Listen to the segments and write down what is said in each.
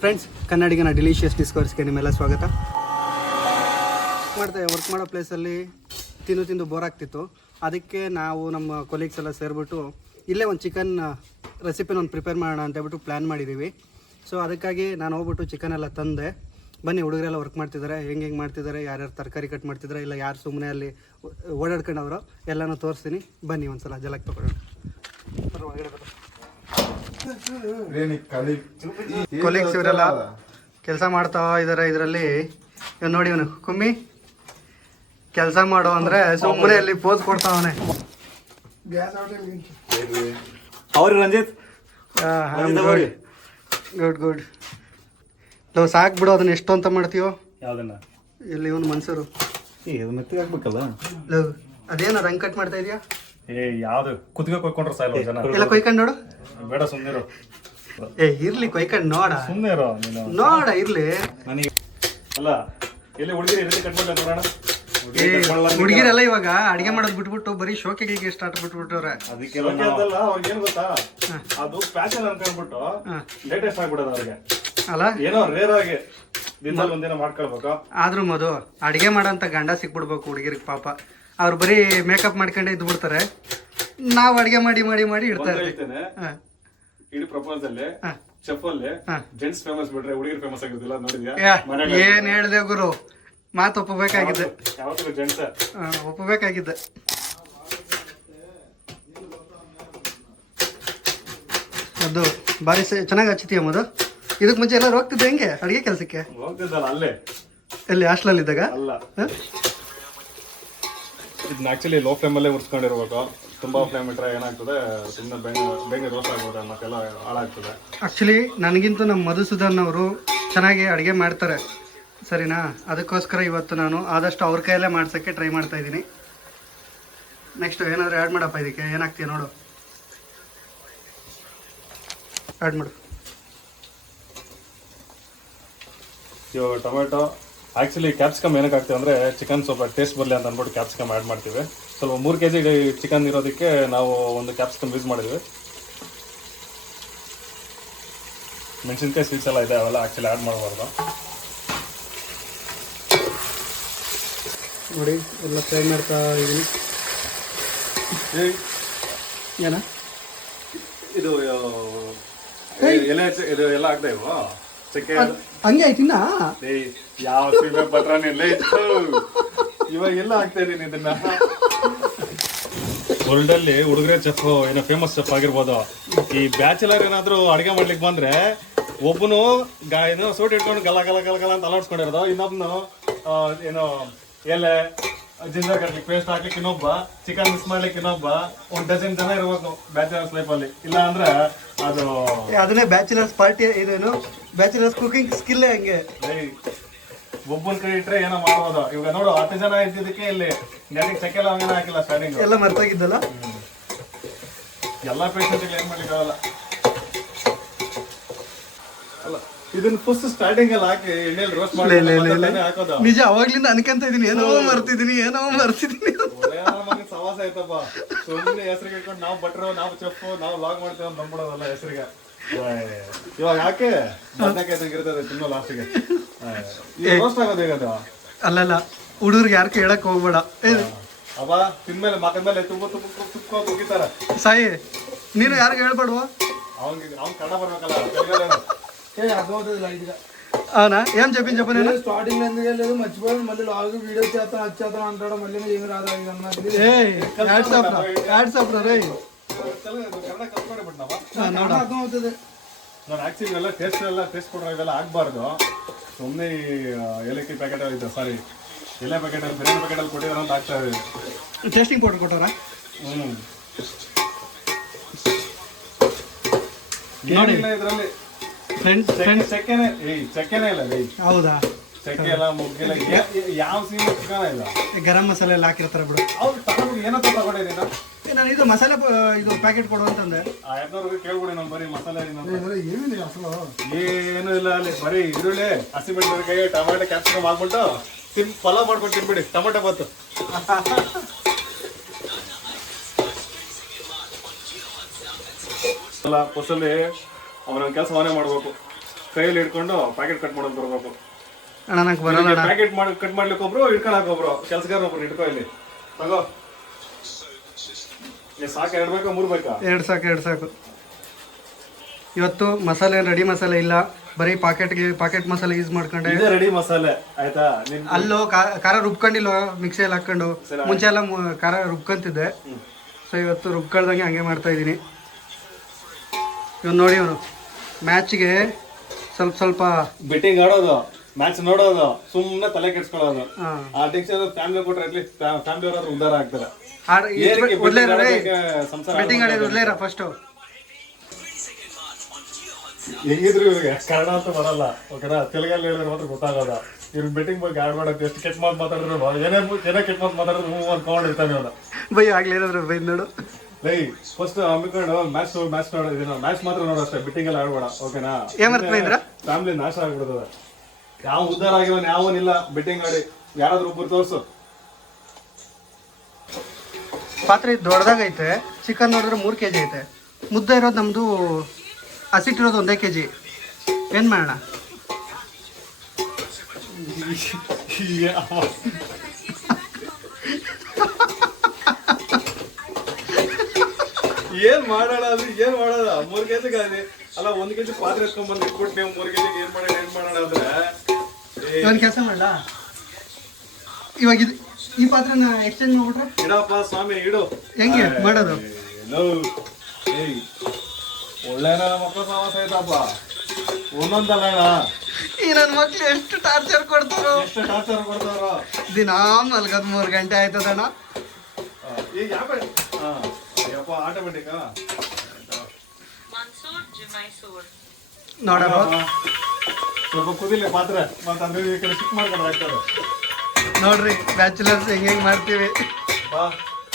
Friends, ಕನ್ನಡಿಗನ delicious ಡಿಸ್ಕವರ್ಸ್ಗೆ ನಿಮ್ಮೆಲ್ಲ ಸ್ವಾಗತ. Work ಮಾಡೋ ಪ್ಲೇಸಲ್ಲಿ ತಿಂದು ಬೋರ್ ಆಗ್ತಿತ್ತು. ಅದಕ್ಕೆ ನಾವು ನಮ್ಮ ಕೊಲೀಗ್ಸ್ ಎಲ್ಲ ಸೇರಿಬಿಟ್ಟು ಇಲ್ಲೇ ಒಂದು ಚಿಕನ್ ರೆಸಿಪಿನ ಒಂದು ಪ್ರಿಪೇರ್ ಮಾಡೋಣ ಅಂತ ಹೇಳ್ಬಿಟ್ಟು ಪ್ಲ್ಯಾನ್ ಮಾಡಿದ್ದೀವಿ. ಸೊ ಅದಕ್ಕಾಗಿ ನಾನು ಹೋಗ್ಬಿಟ್ಟು ಚಿಕನ್ ಎಲ್ಲ ತಂದೆ. ಬನ್ನಿ, ಹುಡುಗರೆಲ್ಲ ವರ್ಕ್ ಮಾಡ್ತಿದ್ದಾರೆ, ಹೆಂಗೆ ಮಾಡ್ತಿದ್ದಾರೆ, ಯಾರ್ಯಾರು ತರಕಾರಿ ಕಟ್ ಮಾಡ್ತಿದ್ದಾರೆ, ಇಲ್ಲ ಯಾರು ಸುಮ್ಮನೆ ಅಲ್ಲಿ ಓಡಾಡ್ಕೊಂಡವರು ಎಲ್ಲನೂ ತೋರಿಸ್ತೀನಿ. ಬನ್ನಿ ಒಂದ್ಸಲ ಜಲಕ್ಕೆ ತಗೊಳ್ಳೋಣ. ಕೊಲೀಗ್ಸ್ ಇವರೆಲ್ಲ ಕೆಲಸ ಮಾಡ್ತಾ ಇದ್ದಾರೆ ಇದರಲ್ಲಿ. ನೋಡಿ, ಇವನು ಕುಮ್ಮಿ ಕೆಲಸ ಮಾಡೋ ಅಂದ್ರೆ ಸುಮ್ಮನೆ ಅಲ್ಲಿ ಪೋಸ್ ಕೊಡ್ತಾವನೆ. ರಂಜಿತ್ ಗುಡ್ ನಾವು ಸಾಕು ಬಿಡು. ಅದನ್ನ ಎಷ್ಟು ಅಂತ ಮಾಡ್ತೀವೋ. ಯಾವ್ದನ್ನ? ಇಲ್ಲಿ ಇವನು ಮನ್ಸೂರು ಮೆತ್ತಿಗೆ ಹಾಕ್ಬೇಕಲ್ಲ. ಅದೇನ ರಂಗ್ ಕಟ್ ಮಾಡ್ತಾ ಇದೀಯಾ? ಯಾವ್ದು ಕುತ್ತಿಗೆ ಕೊಯ್ಕೊಂಡ್ರೆ ಸಾಯಲ್ಲ ಜನ. ಎಲ್ಲ ಕೊಯ್ಕೊಂಡು ನೋಡು. ಬೇಡ, ಸುಮ್ಮನಿರು. ಇರ್ಲಿ, ಕೊಯ್ಕೊಂಡು ನೋಡ. ಸುಮ್ಮನಿರು ನೀನು. ನೋಡ ಇರ್ಲಿ. ನನಗೆ ಅಲ್ಲ, ಎಲ್ಲಿ ಹುಡುಗಿರಿ ಕಟ್ ಮಾಡ್ಲ ನೋಡೋಣ. ಹುಡುಗಿರೆಲ್ಲ ಇವಾಗ ಅಡಿಗೆ ಮಾಡೋದು ಬಿಟ್ಬಿಟ್ಟು ಬರೀ ಶೋಕಿಗೆ ಸ್ಟಾರ್ಟ್ ಬಿಟ್ಬಿಟ್ಟವ್ರೆ. ಅದಕ್ಕೆಲ್ಲ ಅವ್ರಿಗೆ ಏನ್ ಗೊತ್ತಾ, ಅದು ಪ್ಯಾಷನ್ ಅನ್ಕೊಂಡ್ಬಿಟ್ಟು ಲೇಟೆಸ್ಟ್ ಆಗ್ಬಿಡೋದು ಅವ್ರಿಗೆ. ಅಲ್ಲ, ಏನೋ ರೇರ್ ಆಗಿ ದಿನದಲ್ಲಿ ಒಂದಿನ ಮಾಡ್ಕೊಳ್ಬೇಕು. ಆದ್ರೂ ಮದು ಅಡಿಗೆ ಮಾಡೋಂಥ ಗಂಡ ಸಿಕ್ಬಿಡ್ಬೇಕು ಹುಡುಗಿರಿಗೆ. ಪಾಪ ಅವ್ರು ಬರೀ ಮೇಕಪ್ ಮಾಡ್ಕೊಂಡೆ ಇದ್ದು ಬಿಡ್ತಾರೆ. ನಾವು ಅಡಿಗೆ ಮಾಡಿ ಮಾಡಿ ಮಾಡಿ ಇಡ್ತಾರೆ. ಇಡೀ ಪ್ರಪಂಚ ಅಲ್ಲಿ ಚೆಫ್ ಅಲ್ಲಿ ಜೆಂಟ್ಸ್ ಫೇಮಸ್ ಬಿಟ್ರೆ ಹುಡುಗಿರು ಫೇಮಸ್ ಆಗಿರ್ತಿಲ್ಲ. ನೋಡಿದ್ಯಾ? ಏನ್ ಹೇಳ್ದೆ ಗುರು, ಮಾತು ಒಪ್ಪಬೇಕಾಗಿದ್ದೆ. ಯಾವತ್ತೂ ಜೆಂಟ್ಸ್ ಒಪ್ಪಬೇಕಾಗಿದ್ದೆ. ಅದು ಬಾರಿ ಚೆನ್ನಾಗಿ ಹಚ್ಚಿತೀಯ ಮದು. ಇದಕ್ ಮುಂಚೆ ಎಲ್ಲರೂ ಹೋಗ್ತಿದ್ದೆ ಹೆಂಗೆ ಅಡಿಗೆ ಕೆಲಸಕ್ಕೆ? ಹೋಗ್ತಿದ್ದಲ್ಲ ಅಲ್ಲೇ. ಎಲ್ಲಿ ಹಾಸ್ಟೆಲ್ ಇದ್ದಾಗ? ಅಲ್ಲ, ಇದನ್ನ ಆಕ್ಚುಲಿ ಲೋ ಫ್ಲೇಮ್ ಅಲ್ಲೇ ಉರ್ಸ್ಕೊಂಡಿರ್ಬೇಕು. ತುಂಬಾ ಫ್ಲೇಮ್ ಇಟ್ರೆ ಏನಾಗ್ತದೆ, ಸುಮ್ಮನೆ ಬೆಂಗೆ ರೋಸ್ಟ್ ಆಗ್ಬೋದು, ಮತ್ತೆಲ್ಲ ಹಾಳಾಗ್ತದೆ. ಆಕ್ಚುಲಿ ನನಗಿಂತೂ ನಮ್ಮ ಮಧುಸೂದನ್ ಅವರು ಚೆನ್ನಾಗಿ ಅಡುಗೆ ಮಾಡ್ತಾರೆ, ಸರಿನಾ? ಅದಕ್ಕೋಸ್ಕರ ಇವತ್ತು ನಾನು ಆದಷ್ಟು ಅವ್ರ ಕೈಯಲ್ಲೇ ಮಾಡ್ಸೋಕ್ಕೆ ಟ್ರೈ ಮಾಡ್ತಾ ಇದ್ದೀನಿ. ನೆಕ್ಸ್ಟ್ ಏನಾದರೂ ಆ್ಯಡ್ ಮಾಡಪ್ಪ. ಇದಕ್ಕೆ ಏನಾಗ್ತೀಯ ನೋಡು, ಆ್ಯಡ್ ಮಾಡು. ಇವಾಗ ಟೊಮೆಟೊ, ಆ್ಯಕ್ಚುಲಿ ಕ್ಯಾಪ್ಸಿಕಮ್ ಏನಕ್ಕೆ ಹಾಕ್ತೀವಿ ಅಂದರೆ ಚಿಕನ್ ಸ್ವಲ್ಪ ಟೇಸ್ಟ್ ಬರಲಿ ಅಂತ ಅಂದ್ಬಿಟ್ಟು ಕ್ಯಾಪ್ಸಿಕಮ್ ಆ್ಯಡ್ ಮಾಡ್ತೀವಿ. ಸ್ವಲ್ಪ 3 kg ಚಿಕನ್ ಇರೋದಕ್ಕೆ ನಾವು ಒಂದು ಕ್ಯಾಪ್ಸಿಕಮ್ ಯೂಸ್ ಮಾಡಿದ್ವಿ. ಮೆಣಸಿನ್ಕಾಯಿ ಸ್ವೀಟ್ಸ್ ಎಲ್ಲ ಇದೆ, ಅವೆಲ್ಲ ಆ್ಯಕ್ಚುಲಿ ಆ್ಯಡ್ ಮಾಡಬಾರ್ದು. ನೋಡಿ, ಎಲ್ಲ ಫ್ರೈ ಮಾಡ್ತಾ ಇದ್ದೀನಿ. ಏನ ಇದು ಎಲೆ ಇದು ಎಲ್ಲ ಹಾಕ್ತಾ ಇವು ಚಕ್ಕೆ ಹಂಗೆ ಆಯ್ತಿನ್ನ ಯಾವ ಸೀಮೆ ಪತ್ರನೆಲ್ಲ ಇತ್ತು. ಇವಾಗ ಎಲ್ಲ ಹಾಕ್ತಾ ಇದೀನಿ ಇದನ್ನ. ವರ್ಲ್ಡ್ ಅಲ್ಲಿ ಹುಡುಗರೇ ಚೆಫ್, ಏನೋ ಫೇಮಸ್ ಚೆಫ್ ಆಗಿರ್ಬೋದು. ಈ ಬ್ಯಾಚುಲರ್ ಏನಾದ್ರು ಅಡಿಗೆ ಮಾಡ್ಲಿಕ್ಕೆ ಬಂದ್ರೆ ಒಬ್ಬನು ಏನೋ ಸೂಟ್ ಇಟ್ಕೊಂಡು ಗಲ ಗಲ ಗಲ ಗಲ ಅಂತ ಅಲಾಡ್ಸ್ಕೊಂಡಿರೋದು, ಇನ್ನೊಬ್ನು ಏನೋ ಎಲೆ ಜಿಂಜರ್ ಕಟ್ಲಿಕ್ಕೆ ಪೇಸ್ಟ್ ಹಾಕ್ಲಿಕ್ಕೆ ಇನ್ನೊಬ್ಬ, ಚಿಕನ್ ಮಿಕ್ಸ್ ಮಾಡ್ಲಿಕ್ಕೆ ಇನ್ನೊಬ್ಬ, 1 ಡಜನ್ ಜನ ಇರ್ಬೇಕು ಬ್ಯಾಚುಲರ್ಸ್ ಲೈಫ್ ಅಲ್ಲಿ. ಇಲ್ಲ ಅಂದ್ರೆ ಅದು ಅದನ್ನೇ ಬ್ಯಾಚುಲರ್ಸ್ ಪಾರ್ಟಿ. ಇದೇನು ಬ್ಯಾಚುಲರ್ಸ್ ಕುಕಿಂಗ್ ಸ್ಕಿಲ್ ಹಂಗೆ. ಒಬ್ಬನ ಕೈ ಇಟ್ರೆ ಏನೋ ಮಾಡ್ಬೋದು. ಇವಾಗ ನೋಡು, 10 ಜನ ಇದ್ದಿದ್ದಕ್ಕೆ ಇಲ್ಲಿ ನೆಟ್ಟಿಗೆ ಚಕ್ಕೆ ಲವಂಗನ ಹಾಕಿಲ್ಲ ಸ್ಟಾರ್ಟಿಂಗ್. ಎಲ್ಲ ಮರ್ತಾಗಿದ್ದಲ್ಲ. ಎಲ್ಲ ಪೇಷಂಟ್ ಏನ್ ಮಾಡ್ಲಿಕ್ಕಾಗಲ್ಲ. ಅಲ್ಲ, ಇದನ್ನ ಫಸ್ಟ್ ಸ್ಟಾರ್ಟಿಂಗ್ ಅಲ್ಲಿ ಹಾಕಿ ಎಣ್ಣೆಲಿ ರೋಸ್ಟ್ ಮಾಡಿ ಹಾಕೋದು. ನಿಜ, ಅವಾಗ್ಲಿಂದ ಅನ್ಕೊಂತ ಇದೀನಿ, ಏನೋ ಮರ್ತಿದೀನಿ. ಸವಾಸ ಆಯ್ತಪ್ಪ. ಸುಮ್ಮನೆ ಹೆಸರಿಗೆ ಇಟ್ಕೊಂಡು ನಾವು ಬಟ್ರು, ನಾವು ಚೆಫ್, ನಾವು ಲಾಗ್ ಮಾಡ್ತೇವೆ ಅಂತ ನಂಬಿಡೋದಲ್ಲ ಹೆಸರಿಗೆ. ಇವಾಗ ಯಾಕೆ ಇರ್ತದೆ ತಿನ್ನೋ ಲಾಸ್ಟಿಗೆ ರೋಸ್ಟ್ ಆಗೋದು ಹೇಗದು. ಅಲ್ಲಲ್ಲ, ಹುಡುಗರಿಗೆ ಯಾರು ಹೇಳಕ್ ಹೋಗ್ಬೇಡ. ಅವ ತಿನ್ಮೇಲೆ ಮಕ್ಕಂದ್ಮೇಲೆ ತುಪ್ಪ ಮುಗಿತಾರ. ಸಾಯಿ, ನೀನು ಯಾರಿಗೆ ಹೇಳ್ಬೇಡುವ. ಅವ್ನ್ ಕನ್ನಡ ಬರ್ಬೇಕಲ್ಲ. అవునా? ఏం చెప్పని స్టార్టింగ్ ఎందుకు వెళ్ళలేదు, మర్చిపోయి మళ్ళీ లాగ్ వీడియో చేస్తాను అది చేస్తాను అంటాడు. మళ్ళీ ఏమి రాదు అర్థం అవుతుంది. ನಾನು ಆಕ್ಚುಲಿ ಇವೆಲ್ಲ ಟೇಸ್ಟ್ ಕೊಡ್ರೆ ಇವೆಲ್ಲ ಆಗ್ಬಾರ್ದು. ಸುಮ್ಮನೆ ಏಲಕ್ಕಿ ಪ್ಯಾಕೆಟ್ ಇದೆ, ಸಾರಿ ಎಲೆ ಪ್ಯಾಕೆಟ್, ಬಿರಿಯಾನಿ ಪ್ಯಾಕೆಟ್ ಅಲ್ಲಿ ಕೊಟ್ಟಿದ್ದಾರೆ ಅಂತ ಆಗ್ತಾ ಇದೆ. ಟೇಸ್ಟಿಂಗ್ ಪೌಡರ್ ಕೊಟ್ಟಾರ? ಏನಿಲ್ಲ ಇದರಲ್ಲಿ. ಚಕ್ಕೆನೇ ಇಲ್ಲ. ಹೌದಾ? ಚಕ್ಕೆ ಎಲ್ಲ ಮುಗ್ಗಿಲ್ಲ. ಯಾವ ಸೀಮೆ ಚಿಕನ ಇಲ್ಲ. ಗರಂ ಮಸಾಲೆ ಎಲ್ಲ ಹಾಕಿರ್ತಾರ ಬಿಡು. ಅವ್ರು ತಗೊಂಡು ಏನೋ ತಗೊಂಡಿದ್ದೀನ ನಾನು. ಇದು ಮಸಾಲೆ ಇದು ಪ್ಯಾಕೆಟ್ ಕೊಡು ಅಂತಂದೆ. ಯಾವ್ದವ್ರಿಗೆ ಕೇಳ್ಬಿಡಿ, ನಾನು ಬರೀ ಮಸಾಲೆ ಏನಿಲ್ಲ ಅಸಲು ಏನು ಇಲ್ಲ ಅಲ್ಲಿ. ಬರೀ ಈರುಳ್ಳಿ, ಹಸಿಮೆಣಸಿನಕಾಯಿ, ಟೊಮೆಟೊ, ಕ್ಯಾಪ್ಸಿಕಮ್ ಹಾಕ್ಬಿಟ್ಟು ಪಲಾವ್ ಮಾಡ್ಕೊಂಡು ತಿನ್ಬಿಡಿ. ಟೊಮೆಟೊ ಬಾತು ಅಲ್ಲ. ಫಸ್ಟಲ್ಲಿ ಅವನೊಂದು ಕೆಲಸ ಅವನೇ ಮಾಡ್ಬೇಕು. ಕೈಯಲ್ಲಿ ಹಿಡ್ಕೊಂಡು ಪ್ಯಾಕೆಟ್ ಕಟ್ ಮಾಡೋದು ಬರ್ಬೇಕು. ಅಣ್ಣ ನಂಗೆ ಬರಲ್ಲ ಅಣ್ಣ. ಪ್ಯಾಕೆಟ್ ಮಾಡಿ ಕಟ್ ಮಾಡ್ಲಿಕ್ಕೆ ಒಬ್ರು, ಹಿಡ್ಕೊಳಕ್ ಒಬ್ರು, ಕೆಲಸಗಾರ ಒಬ್ರು ಹಿಡ್ಕೊ ಇಲ್ಲಿ ತಗೋ. ಸಾಕು, 2 ಬೇಕಾ 3 ಬೇಕಾ? 2 ಸಾಕು. ಇವತ್ತು ಮಸಾಲೆ ರೆಡಿ ಮಸಾಲೆ ಇಲ್ಲ, ಬರೀ ಪಾಕೆಟ್ ಮಸಾಲೆ ಯೂಸ್ ಮಾಡ್ಕೊಂಡೆ. ಇದೇ ರೆಡಿ ಮಸಾಲೆ ಆಯ್ತಾ. ಅಲ್ಲೋ ಖಾರ ರುಬ್ಕೊಂಡಿಲ್ವ ಮಿಕ್ಸಿಯಲ್ಲಿ ಹಾಕೊಂಡು, ಮುಂಚೆ ಎಲ್ಲ ಖಾರ ರುಬ್ಕೊಂತಿದ್ದೆ. ಸೊ ಇವತ್ತು ರುಬ್ಕೊಳ್ದಂಗೆ ಹಂಗೆ ಮಾಡ್ತಾ ಇದ್ದೀನಿ. ಇವನು ನೋಡಿ, ಇವನು ಮ್ಯಾಚ್ಗೆ ಸ್ವಲ್ಪ ಬೆಟ್ಟಿಂಗ್ ಆಡೋದು, ಮ್ಯಾಚ್ ನೋಡೋದು, ಸುಮ್ಮನೆ ತಲೆ ಕೆಡ್ಸ್ಕೊಳ್ಳೋದು. ಆ ಟೆನ್ಷನ್ ಫ್ಯಾಮಿಲಿ ಕೊಟ್ರೆ ಅಟ್ಲೀಸ್ಟ್ ಫ್ಯಾಮಿಲಿ ಅವರಾದ್ರೂ ಉದ್ಧಾರ ಆಗ್ತಾರೆ. ಬೆಟ್ಟಿಂಗ್ ಆಡಿರೋ ಫಸ್ಟ್. ಹೆಂಗಿದ್ರು ಇವ್ರಿಗೆ ಕನ್ನಡ ಅಂತ ಬರಲ್ಲ, ಓಕೆನಾ? ತೆಲುಗಲ್ಲಿ ಹೇಳಿದ್ರೆ ಮಾತ್ರ ಗೊತ್ತಾಗೋದ. ಇವ್ರಿಗೆ ಬೆಟ್ಟಿಂಗ್ ಬಗ್ಗೆ ಆಡ್ ಮಾಡೋಕೆ ಎಷ್ಟು ಕೆಟ್ಟ ಮಾತು ಮಾತಾಡಿದ್ರು, ಏನೇ ಕೆಟ್ಟ ಮಾತು ಮಾತಾಡಿದ್ರು ಹೂ ಅಂದ್ಕೊಂಡಿರ್ತಾನೆ ಅವನು. ಬೈ ಆಗ್ಲೇನಾದ್ರು ಬೈ ನೋಡು. ಲೈ ಫಸ್ಟ್ ಹಮ್ಮಿಕೊಂಡು ಮ್ಯಾಚ್ ನೋಡೋದು, ಮ್ಯಾಚ್ ಮಾತ್ರ ನೋಡೋ ಅಷ್ಟೇ, ಬೆಟ್ಟಿಂಗ್ ಎಲ್ಲ ಆಡ್ಬೇಡ, ಓಕೆನಾ? ಫ್ಯಾಮಿಲಿ ನಾಶ ಆಗ್ಬಿಡ್ತದೆ. ಯಾವ ಉದ್ಧಾರ ಆಗಿವನ್ ಯಾವನಿಲ್ಲ ಬೆಟ್ಟಿಂಗ್ ಆಡಿ. ಯಾರಾದ್ರೂ ಒಬ್ಬರು ತೋರ್ಸು. ಪಾತ್ರೆ ದೊಡ್ಡದಾಗೈತೆ. ಚಿಕನ್ ನೋಡಿದ್ರೆ 3 kg ಐತೆ. ಮುದ್ದೆ ಇರೋದು ನಮ್ದು ಹಸಿಟ್ಟಿರೋದು 1 kg. ಏನ್ ಮಾಡೋಣ? ಏನ್ ಮಾಡೋಣ ಅದು, ಏನ್ ಮಾಡೋದ? 3 kg ಗಾದಿ ಅಲ್ಲ, 1 kg ಪಾತ್ರೆ ಎತ್ಕೊಂಡ್ ಬಂದು ಇಟ್ಬಿಟ್ಟು ನೀವು 3 kg ಏನ್ ಮಾಡೋಣ ಅಂದ್ರೆ ಒಂದ್ ಕೆಲಸ ಮಾಡಲ್ಲ, ಇವಾಗ ಈ ಪಾತ್ರನ ಎಕ್ಸ್ಚೇಂಜ್ ಮಾಡ್ಬಿಟ್ರೆ? ಇಡಪ್ಪ ಸ್ವಾಮಿ, ಇಡು. ಹೆಂಗೆ ಮಾಡೋದು? ಒಳ್ಳೆನ ಮಕ್ಕಳ ಸಮಾಸ ಐತಪ್ಪ, ಒಂದೊಂದಲ್ಲ. ಈ ನನ್ನ ಮಕ್ಳು ಎಷ್ಟು ಟಾರ್ಚರ್ ಕೊಡ್ತಾರೋ, ಎಷ್ಟು ಟಾರ್ಚರ್ ಕೊಡ್ತಾರೋ. ದಿನಾ ಮಲ್ಗದ್ 3 ಗಂಟೆ ಆಯ್ತದಣ್ಣ. ಈಗ ಯಪ್ಪ ಆಟೋಮೆಟಿಕ್ ನೋಡಪ್ಪ, ಸ್ವಲ್ಪ ಕುದಿಲಿ ಪಾತ್ರೆ, ಮತ್ತೆ ಅಂದ್ರೆ ಈ ಕಡೆ ಶಿಫ್ಟ್ ಮಾಡ್ಕೊಂಡ್ರೆ ಆಗ್ತದೆ. ನೋಡ್ರಿ ಬ್ಯಾಚುಲರ್ಸ್ ಹೆಂಗ್ ಮಾಡ್ತೀವಿ. ಬಾ,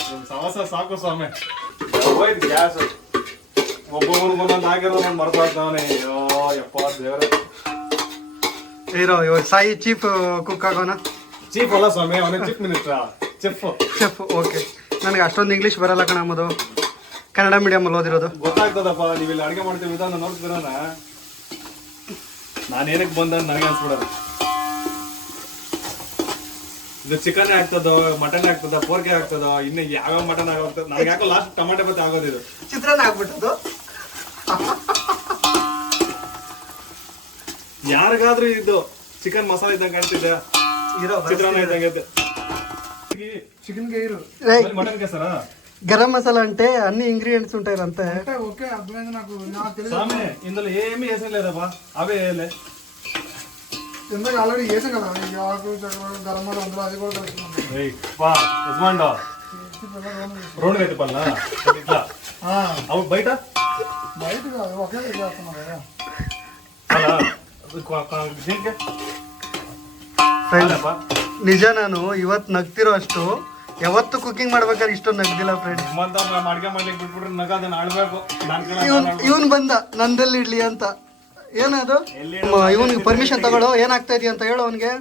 ನಿಮ್ ಸವಾಸ ಸಾಕು ಸ್ವಾಮಿ. ಹೋಯ್ತು ಗ್ಯಾಸ್, ಒಬ್ಬೊಬ್ಬನಿಗೊಂದೊಂದು ಆಗಿರೋ ನಾನು ಮರ್ತಾಗ್ತಾವನೆ. ಅಯ್ಯೋ ಯಪ್ಪ ದೇವ್ರೆ. ಇವಾಗ ಸಾಯಿ ಚೀಫ್ ಕುಕ್ ಆಗೋಣ. ಚೀಫ್ ಅಲ್ಲ ಸ್ವಾಮಿ, ಅವನೇ ಚೀಫ್ ಮಿನಿಸ್ಟರ್. ಚೆಫ್. ಓಕೆ. ನನಗೆ ಅಷ್ಟೊಂದು ಇಂಗ್ಲೀಷ್ ಬರಲ್ಲ ಕಣ, ನಮ್ಮದು ಕನ್ನಡ ಮೀಡಿಯಮಲ್ಲಿ ಓದಿರೋದು. ಗೊತ್ತಾಗ್ತದಪ್ಪ, ನೀವು ಇಲ್ಲಿ ಅಡುಗೆ ಮಾಡ್ತೀವಿ ವಿಧಾನ ನೋಡ್ತಿರೋಣ. ನಾನು ಏನಕ್ಕೆ ಬಂದ ನನಗೆ ಅನ್ಸ್ಬಿಡೋದು. ಇದು ಚಿಕನ್ ಆಗ್ತದೋ, ಮಟನ್ ಆಗ್ತದ, ಪೋರ್ಕೆ ಆಗ್ತದೋ, ಇನ್ನು ಯಾವ್ಯಾವ ಮಟನ್ ಆಗೋಗ್ತದೆ. ನನಗೆ ಯಾಕೋ ಲಾಸ್ಟ್ ಟೊಮಾಟೊ ಬತ್ತೆ ಆಗೋದು. ಇದು ಚಿತ್ರಾನ್ನ ಆಗ್ಬಿಟ್ಟದು. ಯಾರಿಗಾದ್ರೂ ಇದು ಚಿಕನ್ ಮಸಾಲೆ ಇದ್ದಂಗೆ ಕಾಣ್ತಿದ್ದೆ, ಚಿತ್ರಾನ್ನ ಇದ್ದಂಗೆ. చికెన్ గైరు మటన్ కేసారా? గరం మసాలా అంటే అన్ని ఇంగ్రీడియంట్స్ ఉంటాయి అంతే. ఓకే అర్థమైంది నాకు తెలియదు స్వామి. ఇందులో ఏమీ వేసం లేదబ్బా, అవే వేయలే. ఇందాక ఆల్రెడీ వేసాం కదా, ఈ ఆకు గరం మసాలా అందులో అది కూడా కలుపుతున్నాం. బా యజమాండ రోడ్ అయితే పల్లా ఇట్లా అవు బయట కాదు, ఒకే చేస్తున్నాం కదా. అలా దీనికి ನಿಜ, ನಾನು ಇವತ್ತು ನಗ್ತಿರೋ ಅಷ್ಟು ಯಾವತ್ತು ಕುಕಿಂಗ್ ಮಾಡ್ಬೇಕಾದ್ರೆ ಇಷ್ಟೊಂದು ನಗ್ದಿಲ್ಲ ಫ್ರೆಂಡ್. ಅಡ್ಗೆ ಮಾಡ್ಲಿಕ್ಕೆ ಬಿಟ್ಬಿಟ್ರೆ ನಗದನ್ನ ಆಡ್ಬೇಕು. ಇವನ್ ಬಂದ ನಂದಲ್ಲಿ ಇಡ್ಲಿ ಅಂತ. ಏನದು? ಇವನಿಗೆ ಪರ್ಮಿಷನ್ ತಗೊಳ್ಳೋ, ಏನಾಗ್ತಾ ಇದೆಯಾ ಅಂತ ಹೇಳು ಅವನಿಗೆ.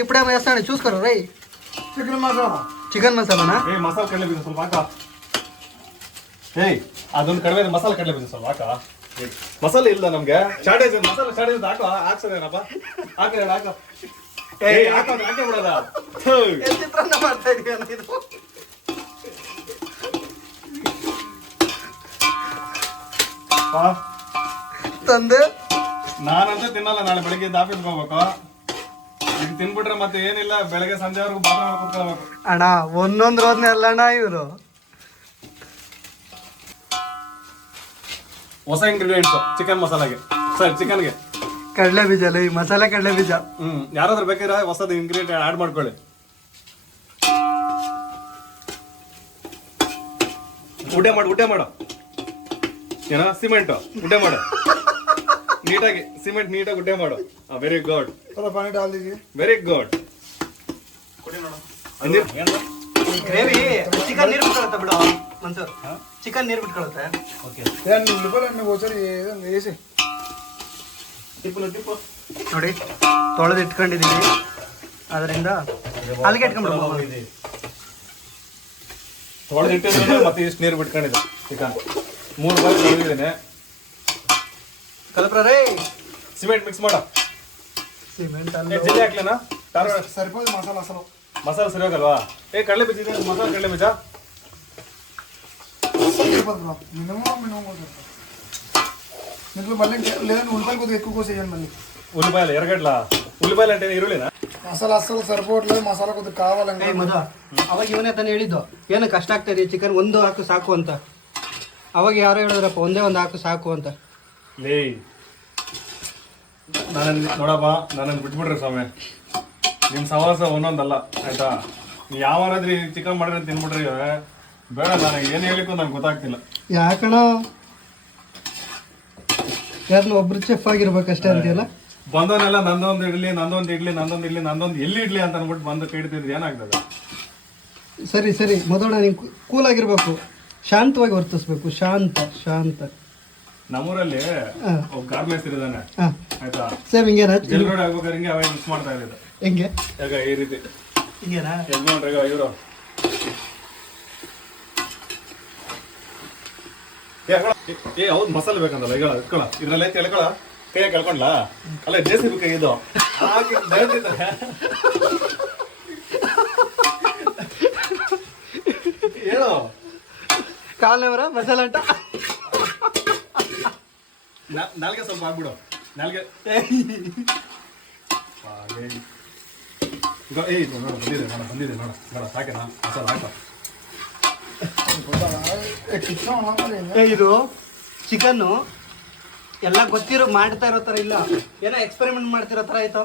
ಇಪ್ಪಡೆ ಮಸಾಲೆ ಚೂಸ್ಕರೋ ರೈ. ಚಿಕನ್ ಮಸಾಲನಾ? ಮಸಾಲೆ ಕಡಲೆ ಬೀಜ ಸ್ವಲ್ಪ ಹಾಕ. ಅದೊಂದು ಕಡಿಮೆ ಮಸಾಲೆ ಕಡಲೆ ಬೀಜ ಸ್ವಲ್ಪ ಹಾಕ. ಮಸಾಲೆ ಇಲ್ಲ ನಮ್ಗೆ, ಶಾರ್ಟೇಜ್. ಮಸಾಲೆ ಶಾರ್ಟೇಜ್ ಹಾಕೋ, ಹಾಕ್ಸದೇನಪ್ಪ? ಹಾಕಿದ ಹಾಕೋ. ಹಾಕೇ ಬಿಡೋದ. ಚಿತ್ರಾನ್ನ ಮಾಡ್ತಾ ಇದೀಯ ಇದು? ತಂದೆ ನಾನಂತೂ ತಿನ್ನಲ್ಲ, ನಾಳೆ ಬೆಳಿಗ್ಗೆ ಆಫೀಸ್ಗೆ ಹೋಗ್ಬೇಕು. ಈಗ ತಿನ್ಬಿಟ್ರೆ ಮತ್ತೆ ಏನಿಲ್ಲ, ಬೆಳಗ್ಗೆ ಸಂಜೆವರೆಗೂ ಬಾತ್ರೂಮ್ ಕುತ್ಕೋಬೇಕು. ಅಣ್ಣ ಒಂದೊಂದು ರೋದ್ನೆ ಅಲ್ಲ ಅಣ್ಣ ಇವರು. ಹೊಸ ಇಂಗ್ರೀಡಿಯೆಂಟ್ಸ್ ಚಿಕನ್ ಮಸಾಲಾಗೆ, ಸರಿ ಚಿಕನ್ಗೆ ಕಡಲೆ ಬೀಜ ಅಲ್ಲ, ಈ ಮಸಾಲೆ ಕಡಲೆ ಬೀಜ. ಯಾರಾದ್ರೂ ಬೇಕಾದ್ರೆ ಹೊಸದು ಇಂಗ್ರೀಡಿಯೆಂಟ್ ಆಡ್ ಮಾಡ್ಕೊಳ್ಳಿ. ಉಡ್ಡೆ ಮಾಡು. ಏನೋ ಸಿಮೆಂಟ್ ಉಡ್ಡೆ ಮಾಡು ನೀಟಾಗಿ. ಸಿಮೆಂಟ್ ನೀಟಾಗಿ ಉಡ್ಡೆ ಮಾಡು. Very good, very good. Gravy chicken ನೀರು ಬಿಟ್ಕೊಳುತ್ತೆ ಬಿಡು ಮನ್ಸೂರ್. ಚಿಕನ್ ನೀರು ಬಿಟ್ಕೊಳುತ್ತೆ. ನೋಡಿ ತೊಳೆದು ಇಟ್ಕೊಂಡಿದೀವಿ, ಅದರಿಂದ ಅಲ್ಲಿಗೆ ಇಟ್ಕೊಂಡ್ಬಿಡ್ಬೋದು. ತೊಳೆದಿಟ್ಟಿದ್ರೆ ಮತ್ತೆ ಇಷ್ಟು ನೀರು ಬಿಟ್ಕೊಂಡಿದ್ದೆ. ಚಿಕನ್ 3 ಬಾರಿ ತೊಳೆದಿದ್ದೇನೆ. ಕಲ್ಪ್ರ ರೇ ಸಿಮೆಂಟ್ ಮಿಕ್ಸ್ ಮಾಡ. ಸಿಮೆಂಟ್ ಜಲ್ಲಿ ಹಾಕ್ಲೇನಾ? ಸರಿಪೋದು ಮಸಾಲ ಅಸಲು ಮಸಾಲೆ ಸರಿ ಹೋಗಲ್ವಾ? ಕಡಲೆ ಬೀಜ ಇದೆ, ಮಸಾಲೆ ಕಡಲೆ ಬೀಜ మినిమం దీంట్లో మళ్ళీ లేదంటే ఉల్లిపాయలు కొద్దిగా ఎక్కువ కోసేయండి మళ్ళీ. ఉల్లిపాయలు ఎరగట్ల ఉల్లిపాయలు అంటే ఈರುಳ್ಳಿನಾ? మసాలా అస్సలు సరిపోవట్లేదు, మసాలా కొద్దిగా కావాలండి. ಮಧು ಅವಾಗ ಇವನೇ ತಾನೇ ಹೇಳಿದ್ದು ಏನು ಕಷ್ಟ ಆಗ್ತದೆ ಚಿಕನ್ ಒಂದು ಹಾಕು ಸಾಕು ಅಂತ. ಅವಾಗ ಯಾರೋ ಹೇಳಿದ್ರಪ್ಪ ಒಂದೇ ಒಂದು ಹಾಕು ಸಾಕು ಅಂತ. ಲೇ ನೋಡಪ್ಪ ನನ್ನನ್ನು ಬಿಟ್ಬಿಡ್ರಿ ಸ್ವಾಮಿ. ನಿಮ್ಮ ಸವಾಸ ಒಂದೊಂದಲ್ಲ ಆಯ್ತಾ? ನೀವು ಯಾವಾರಾದ್ರಿ ಚಿಕನ್ ಮಾಡಿದ್ರೆ ತಿನ್ಬಿಟ್ರಿ ಬೇಡ. ನನಗೆ ಏನು ಹೇಳಿಕ್ಕೂ ನಂಗೆ ಗೊತ್ತಾಗ್ತಿಲ್ಲ. ಯಾಕಣ ಯಾರನ್ನ ಒಬ್ರು ಚೆಫ್ ಆಗಿರ್ಬೇಕಷ್ಟೇ ಅಂತೀಯಲ್ಲ. ಬಂದವನೆಲ್ಲ ನಂದೊಂದು ಇಡ್ಲಿ ನಂದೊಂದು ಇಡ್ಲಿ ನಂದೊಂದು ಇಡ್ಲಿ ನಂದೊಂದು ಎಲ್ಲಿ ಇಡ್ಲಿ ಅಂತ ಅನ್ಬಿಟ್ಟು ಬಂದು ಕೈ ಹಿಡ್ತಿದ್ರೆ ಏನಾಗ್ತದೆ? ಸರಿ ಸರಿ ಮೊದಲು ನೀವು ಕೂಲ್ ಆಗಿರ್ಬೇಕು, ಶಾಂತವಾಗಿ ವರ್ತಿಸ್ಬೇಕು. ಶಾಂತ ಶಾಂತ. ನಮ್ಮೂರಲ್ಲಿ ಒಬ್ಬ ಗಾರ್ಮೆಂಟ್ಸ್ ಇದ್ದಾನೆ ಆಯ್ತಾ? ಸೇಮ್ ಹಿಂಗೇನಾ? ಜಲ್ ರೋಡ್ ಆಗ್ಬೇಕಾದ್ರೆ ಹಿಂಗೆ ಅವಾಗ ಮಿಕ್ಸ್ ಮಾಡ್ತಾ ಇರೋದು. ಹೆಂಗೆ ಈಗ ಈ ರೀತಿ ಹಿಂಗೇನಾ? ಯಜಮಾನ್ರಿ ಇವರು ಹೌದು ಮಸಾಲೆ ಬೇಕಂತಲ್ಲ ಈಗ ಇಟ್ಕೊಳ ಇದ್ರಲ್ಲ ಐತಿ ಎಳ್ಕೊಳ ಕೈಯಾಗ ಕಳ್ಕೊಂಡ್ಲಾ? ಅಲ್ಲ JCB ಕೈ ಇದು ಹಾಕಿ ಬೆಳ್ದಿದ್ದಾರೆ. ಏನು ಕಾಲ್ನವರ ಮಸಾಲ ಅಂತ ನಾಲ್ಗೆ ಸ್ವಲ್ಪ ಹಾಕ್ಬಿಡು. ನಾಲ್ಗೆ ಬಂದಿದೆ ನೋಡ ಸಾಕೆನಾ ಮಸಾಲ ಹಾಕ. ಇದು ಚಿಕನ್ನು ಎಲ್ಲ ಗೊತ್ತಿರೋ ಮಾಡ್ತಾ ಇರೋ ಥರ ಇಲ್ಲ, ಏನೋ ಎಕ್ಸ್ಪೆರಿಮೆಂಟ್ ಮಾಡ್ತಿರೋ ಥರ ಆಯ್ತು.